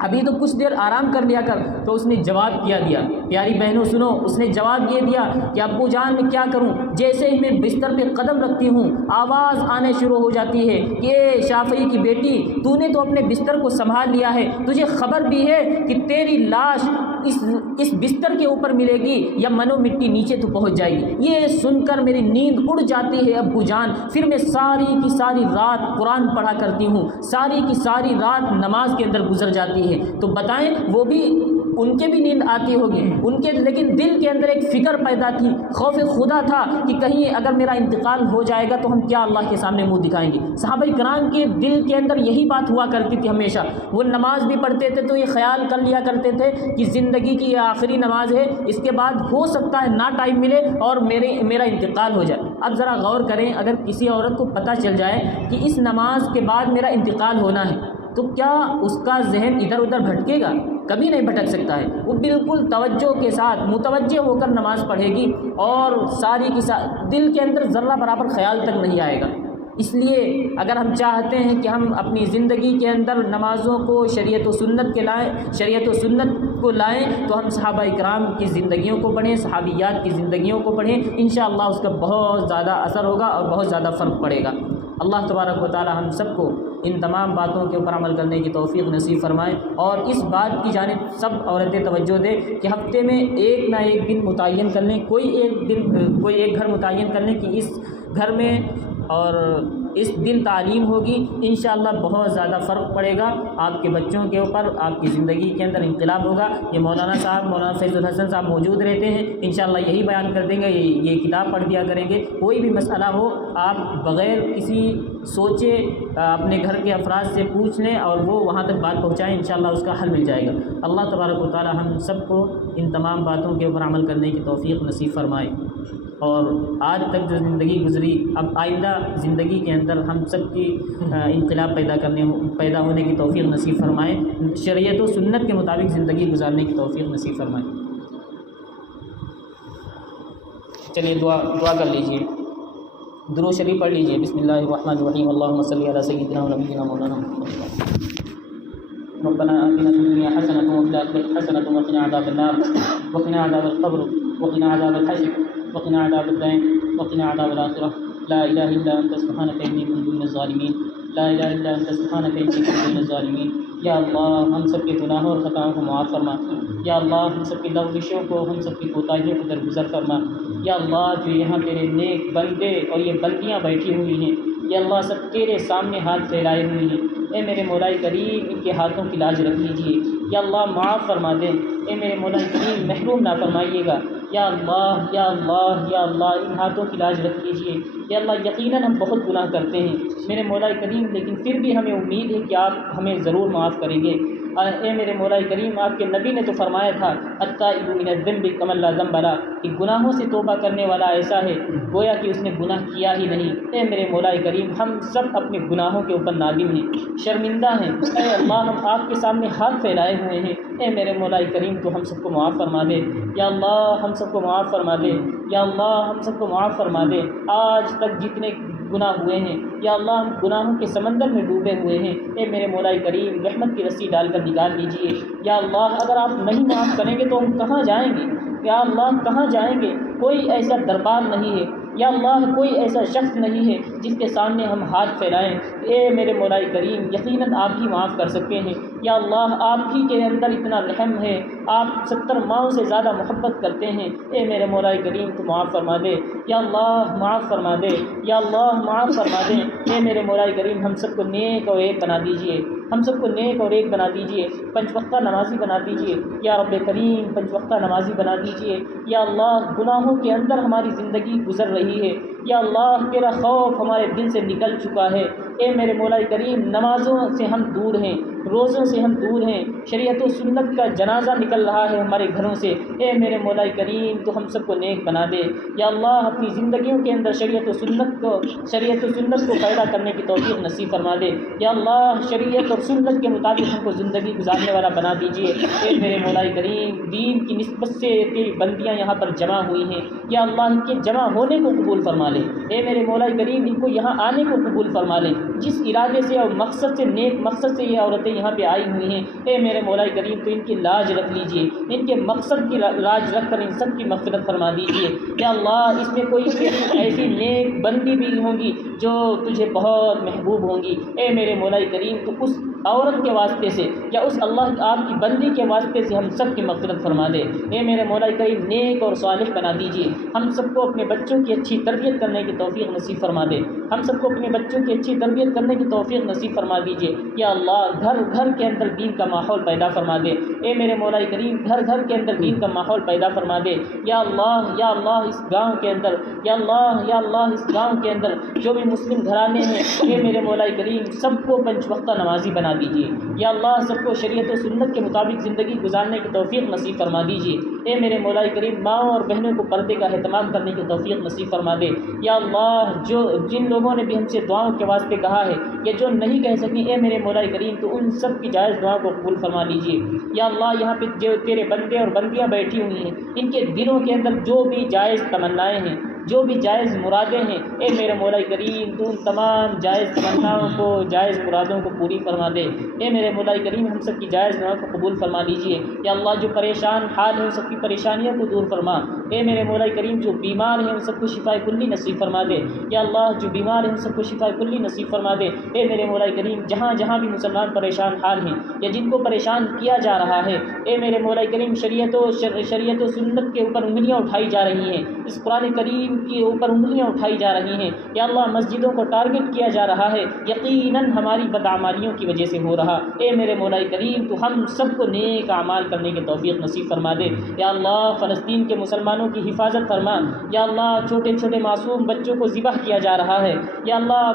ابھی تو کچھ دیر آرام کر لیا کر۔ تو اس نے جواب کیا دیا، پیاری بہنوں سنو، اس نے جواب یہ دیا کہ ابو جان میں کیا کروں، جیسے ہی میں بستر پہ قدم رکھتی ہوں آواز آنے شروع ہو جاتی ہے کہ شافعی کی بیٹی تو نے تو اپنے بستر کو سنبھال لیا ہے، تجھے خبر بھی ہے کہ تیری لاش اس بستر کے اوپر ملے گی یا منو مٹی نیچے تو پہنچ جائے گی۔ یہ سن کر میری نیند اڑ جاتی ہے ابو جان، پھر میں ساری کی ساری رات قرآن پڑھا کرتی ہوں، ساری کی ساری رات نماز کے اندر گزر جاتی ہے۔ تو بتائیں وہ بھی، ان کے بھی نیند آتی ہوگی ان کے، لیکن دل کے اندر ایک فکر پیدا تھی، خوف خدا تھا کہ کہیں اگر میرا انتقال ہو جائے گا تو ہم کیا اللہ کے سامنے منہ دکھائیں گے۔ صحابہ کرام کے دل کے اندر یہی بات ہوا کرتی تھی ہمیشہ۔ وہ نماز بھی پڑھتے تھے تو یہ خیال کر لیا کرتے تھے کہ زندگی کی یہ آخری نماز ہے، اس کے بعد ہو سکتا ہے نہ ٹائم ملے اور میرا انتقال ہو جائے۔ اب ذرا غور کریں، اگر کسی عورت کو پتہ چل جائے کہ اس نماز کے بعد میرا انتقال ہونا ہے تو کیا اس کا ذہن ادھر ادھر بھٹکے گا؟ کبھی نہیں بھٹک سکتا ہے۔ وہ بالکل توجہ کے ساتھ متوجہ ہو کر نماز پڑھے گی اور ساری کی دل کے اندر ذرہ برابر خیال تک نہیں آئے گا۔ اس لیے اگر ہم چاہتے ہیں کہ ہم اپنی زندگی کے اندر نمازوں کو شریعت و سنت کو لائیں تو ہم صحابہ کرام کی زندگیوں کو پڑھیں، صحابیات کی زندگیوں کو پڑھیں، انشاءاللہ اس کا بہت زیادہ اثر ہوگا اور بہت زیادہ فرق پڑے گا۔ اللہ تبارک و تعالی ہم سب کو ان تمام باتوں کے اوپر عمل کرنے کی توفیق نصیب فرمائے، اور اس بات کی جانب سب عورتیں توجہ دیں کہ ہفتے میں ایک نہ ایک دن متعین کر لیں، کوئی ایک گھر متعین کر لیں کہ اس گھر میں اور اس دن تعلیم ہوگی، انشاءاللہ بہت زیادہ فرق پڑے گا آپ کے بچوں کے اوپر، آپ کی زندگی کے اندر انقلاب ہوگا۔ یہ مولانا فیض الحسن صاحب موجود رہتے ہیں، انشاءاللہ یہی بیان کر دیں گے، یہ کتاب پڑھ دیا کریں گے۔ کوئی بھی مسئلہ ہو آپ بغیر کسی سوچے اپنے گھر کے افراد سے پوچھ لیں اور وہ وہاں تک بات پہنچائیں، انشاءاللہ اس کا حل مل جائے گا۔ اللہ تبارک و تعالی ہم سب کو ان تمام باتوں کے اوپر عمل کرنے کی توفیق نصیب فرمائے، اور آج تک جو زندگی گزری اب آئندہ زندگی کے اندر ہم سب کی انقلاب پیدا ہونے کی توفیق نصیب فرمائے، شریعت و سنت کے مطابق زندگی گزارنے کی توفیق نصیب فرمائے۔ چلیے دعا کر لیجئے، درود شریف پڑھ لیجئے۔ بسم اللہ الرحمن الرحیم، اللہم صلی علی سیدنا و نبینا مولانا ربنا آتنا فی الدنیا حسنۃ وفی الآخرۃ حسنۃ وقنا عذاب النار وقنا عذاب القبر وقنا عذاب الحشر وقنا عذاب الدین وقنا عذاب الآخرہ۔ لا الہ الا انت سبحانک انی کنت من الظالمین، لا الہ الا انت سبحانک انی کنت من الظالمین۔ یا اللہ ہم سب کے گناہوں اور خطاؤں کو معاف فرما، یا اللہ ہم سب کی لغزشوں کو، ہم سب کی کوتاہیوں کو درگزر فرما۔ یا اللہ جو یہاں تیرے نیک بندے اور یہ بندیاں بیٹھی ہوئی ہیں، یا اللہ سب تیرے سامنے ہاتھ پھیلائے ہوئے ہیں، اے میرے مولا کریم ان کے ہاتھوں کی لاج رکھ لیجیے، یا اللہ معاف فرما دیں، اے میرے مولا کریم محروم نہ فرمائیے گا، یا اللہ یا اللہ یا اللہ ان ہاتھوں کی لاج رکھ لیجیے۔ یا اللہ یقیناً ہم بہت گناہ کرتے ہیں میرے مولا کریم، لیکن پھر بھی ہمیں امید ہے کہ آپ ہمیں ضرور معاف کریں گے۔ اے میرے مولا کریم آپ کے نبی نے تو فرمایا تھا التائب من الذنب کمن لا ذنب لہ، کہ گناہوں سے توبہ کرنے والا ایسا ہے گویا کہ اس نے گناہ کیا ہی نہیں۔ اے میرے مولا کریم ہم سب اپنے گناہوں کے اوپر نادم ہیں، شرمندہ ہیں، اے اللہ ہم آپ کے سامنے ہاتھ پھیلائے ہوئے ہیں، اے میرے مولا کریم تو ہم سب کو معاف فرما دے، یا اللہ ہم سب کو معاف فرما دے، یا اللہ ہم سب کو معاف فرما دے۔ آج تک جتنے گناہ ہوئے ہیں یا اللہ ہم گناہوں کے سمندر میں ڈوبے ہوئے ہیں، اے میرے مولا کریم رحمت کی رسی ڈال کر نکال دیجیے۔ یا اللہ اگر آپ نہیں معاف کریں گے تو ہم کہاں جائیں گے؟ یا اللہ کہاں جائیں گے؟ کوئی ایسا دربار نہیں ہے، یا اللہ کوئی ایسا شخص نہیں ہے جس کے سامنے ہم ہاتھ پھیلائیں۔ اے میرے مولا کریم یقیناً آپ ہی معاف کر سکتے ہیں، یا اللہ آپ ہی کے اندر اتنا رحم ہے، آپ 70 ماؤں سے زیادہ محبت کرتے ہیں، اے میرے مولا کریم تو معاف فرما دے، یا اللہ معاف فرما دے، یا اللہ معاف فرما دے۔ اے میرے مولا کریم ہم سب کو نیک اور ایک بنا دیجیے، ہم سب کو نیک اور ایک بنا دیجیے، 5 وقتہ نمازی بنا دیجیے، یا رب کریم 5 وقتہ نمازی بنا دیجیے۔ یا اللہ گناہوں کے اندر ہماری زندگی گزر رہی ہے، یا اللہ تیرا خوف ہمارے دل سے نکل چکا ہے، اے میرے مولا کریم نمازوں سے ہم دور ہیں، روزوں سے ہم دور ہیں، شریعت و سنت کا جنازہ نکل رہا ہے ہمارے گھروں سے، اے میرے مولا کریم تو ہم سب کو نیک بنا دے۔ یا اللہ اپنی زندگیوں کے اندر شریعت و سنت کو پیدا کرنے کی توفیق نصیب فرما دے۔ یا اللہ شریعت اور سنت کے مطابق ہم کو زندگی گزارنے والا بنا دیجیے۔ اے میرے مولا کریم دین کی نسبت سے تیری بندیاں یہاں پر جمع ہوئی ہیں، یا اللہ ان کے جمع ہونے کو قبول فرما لے، اے میرے مولا کریم ان کو یہاں آنے کو قبول فرما لے، جس ارادے سے اور مقصد سے، نیک مقصد سے یہ عورتیں یہاں پہ آئی ہوئی ہیں، اے میرے مولا کریم تو ان کی لاج رکھ لیجیے، ان کے مقصد کی لاج رکھ کر ان سب کی مغفرت فرما دیجیے۔ یا اللہ اس میں کوئی ایسی نیک بندی بھی ہوں گی جو تجھے بہت محبوب ہوں گی، اے میرے مولا کریم تو اس عورت کے واسطے سے یا اس اللہ آپ کی بندی کے واسطے سے ہم سب کی مغفرت فرما دے۔ اے میرے مولا کریم نیک اور صالح بنا دیجیے، ہم سب کو اپنے بچوں کی اچھی تربیت کرنے کی توفیق نصیب فرما دے، ہم سب کو اپنے بچوں کی اچھی تربیت کرنے کی توفیق نصیب فرما دیجیے۔ یا اللہ گھر گھر کے اندر دین کا ماحول پیدا فرما دے، اے میرے مولا کریم گھر گھر کے اندر دین کا ماحول پیدا فرما دے۔ یا اللہ اس گاؤں کے اندر، یا اللہ اس گاؤں کے اندر جو بھی مسلم گھرانے ہیں، اے میرے مولا کریم سب کو پنج وقتہ نمازی بنا دیجیے۔ یا اللہ سب کو شریعت و سنت کے مطابق زندگی گزارنے کی توفیق نصیب فرما دیجیے۔ اے میرے مولا کریم ماؤں اور بہنوں کو پردے کا اہتمام کرنے کی توفیق نصیب فرما دے۔ یا اللہ جن لوگوں نے بھی ہم سے دعاؤں کے واسطے کہا ہے یا جو نہیں کہہ سکیں، اے میرے مولا کریم تو ان سب کی جائز دعاؤں کو قبول فرما لیجیے۔ یا اللہ یہاں پہ جو تیرے بندے اور بندیاں بیٹھی ہوئی ہیں، ان کے دلوں کے اندر جو بھی جائز تمنائیں ہیں، جو بھی جائز مرادیں ہیں، اے میرے مولا کریم تو ان تمام جائز تمناؤں کو، جائز مرادوں کو پوری فرما دے۔ اے میرے مولا کریم ہم سب کی جائز دعاؤں کو قبول فرما لیجیے۔ یا اللہ جو پریشان حال ہیں ان سب کی پریشانیوں کو دور فرما۔ اے میرے مولا کریم جو بیمار ہیں ان سب کو شفا کلی نصیب فرما دے۔ یا اللہ جو بیمار ہیں ان سب کو شفا کلی نصیب فرما دے۔ اے میرے مولا کریم جہاں جہاں بھی مسلمان پریشان حال ہیں یا جن کو پریشان کیا جا رہا ہے، اے میرے مولا کریم شریعت و سنت کے اوپر انگلیاں اٹھائی جا رہی ہیں، اس قرآن کریم کے اوپر انگلیاں اٹھائی جا رہی ہیں، یا اللہ مسجدوں کو ٹارگٹ کیا جا رہا ہے، یقیناً ہماری بدعمالیوں کی وجہ سے ہو رہا۔ اے میرے مولا کریم تو ہم سب کو نیک اعمال کرنے کی توفیق نصیب فرما دے۔ یا اللہ فلسطین کے مسلمانوں کی حفاظت فرما۔ یا اللہ چھوٹے چھوٹے معصوم بچوں کو ذبح کیا جا رہا ہے، یا اللہ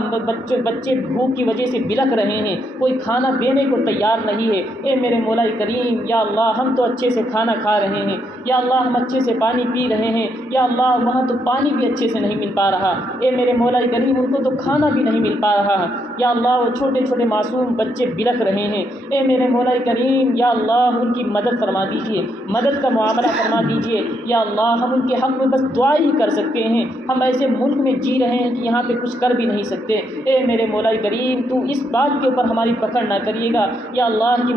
بچے بھوک کی وجہ سے بلک رہے ہیں، کوئی کھانا دینے کو تیار نہیں ہے۔ اے میرے مولا کریم یا اللہ ہم تو اچھے سے کھانا کھا رہے ہیں، یا اللہ ہم اچھے سے پانی پی رہے ہیں، یا اللہ وہاں تو پانی بھی اچھے سے نہیں مل پا رہا، اے میرے مولا کریم ان کو تو کھانا بھی نہیں مل پا رہا۔ یا اللہ وہ چھوٹے چھوٹے معصوم بچے بلک رہے ہیں، اے میرے مولا کریم یا اللہ ان کی مدد فرما دیجیے، مدد کا معاملہ فرما دیجیے۔ یا اللہ ہم ان کے حق میں بس دعا ہی کر سکتے ہیں، ہم ایسے ملک میں جی رہے ہیں کہ یہاں پہ کچھ کر بھی نہیں سکتے۔ اے میرے مولا کریم تو اس بات کے اوپر ہماری پکڑ نہ کریے گا۔ یا اللہ کی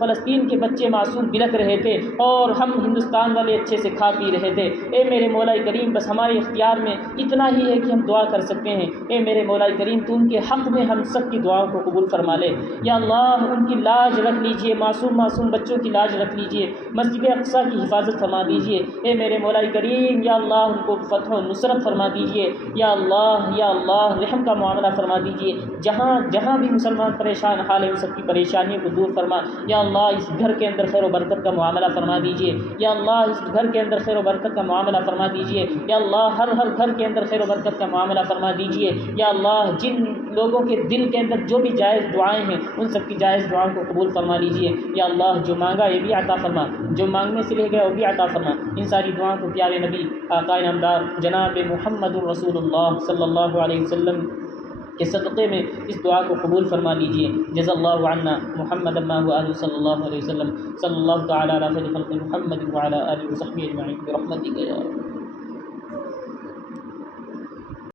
فلسطین کے بچے معصوم بلک رہے تھے اور ہم ہندوستان والے اچھے سے کھا پی رہے تھے۔ اے میرے مولا کریم بس ہمارے اختیار میں اتنا ہی ہے کہ ہم دعا کر سکتے ہیں۔ اے میرے مولا کریم تو ان کے حق میں ہم سب کی دعاؤں کو قبول فرما لے۔ یا اللہ ان کی لاج رکھ لیجئے، معصوم بچوں کی لاج رکھ لیجئے، مسجد اقصیٰ کی حفاظت فرما دیجئے۔ اے میرے مولا کریم یا اللہ ان کو فتح و نصرت فرما دیجئے۔ یا اللہ رحم کا معاملہ فرما دیجئے، جہاں جہاں بھی مسلمان پریشان حال ہے ان سب کی پریشانیوں کو دور فرما۔ یا اللہ اس گھر کے اندر خیر و برکت کا معاملہ فرما دیجئے۔ یا اللہ اس گھر کے اندر خیر و برکت کا معاملہ فرما دیجئے۔ یا اللہ ہر گھر کے اندر خیر و برکت کا معاملہ فرما دیجئے۔ یا اللہ جن لوگوں کے دل کے اندر جو بھی جائز دعائیں ہیں ان سب کی جائز دعاؤں کو قبول فرما لیجئے۔ یا اللہ جو مانگا یہ بھی عطا فرما، جو مانگنے سے رہ گیا وہ بھی عطا فرما۔ ان ساری دعاؤں کو پیارے نبی آقا نامدار جناب محمد رسول اللہ صلی اللہ علیہ وسلم کے صدقے میں اس دعا کو قبول فرما لیجئے۔ جزا اللہ عنا محمد ما هو آلہ صلی اللہ علیہ وسلم، صلی اللہ تعالی علی خیر خلق محمد وعلی آلہ وصحبہ اجمعین برحمتک یا رب۔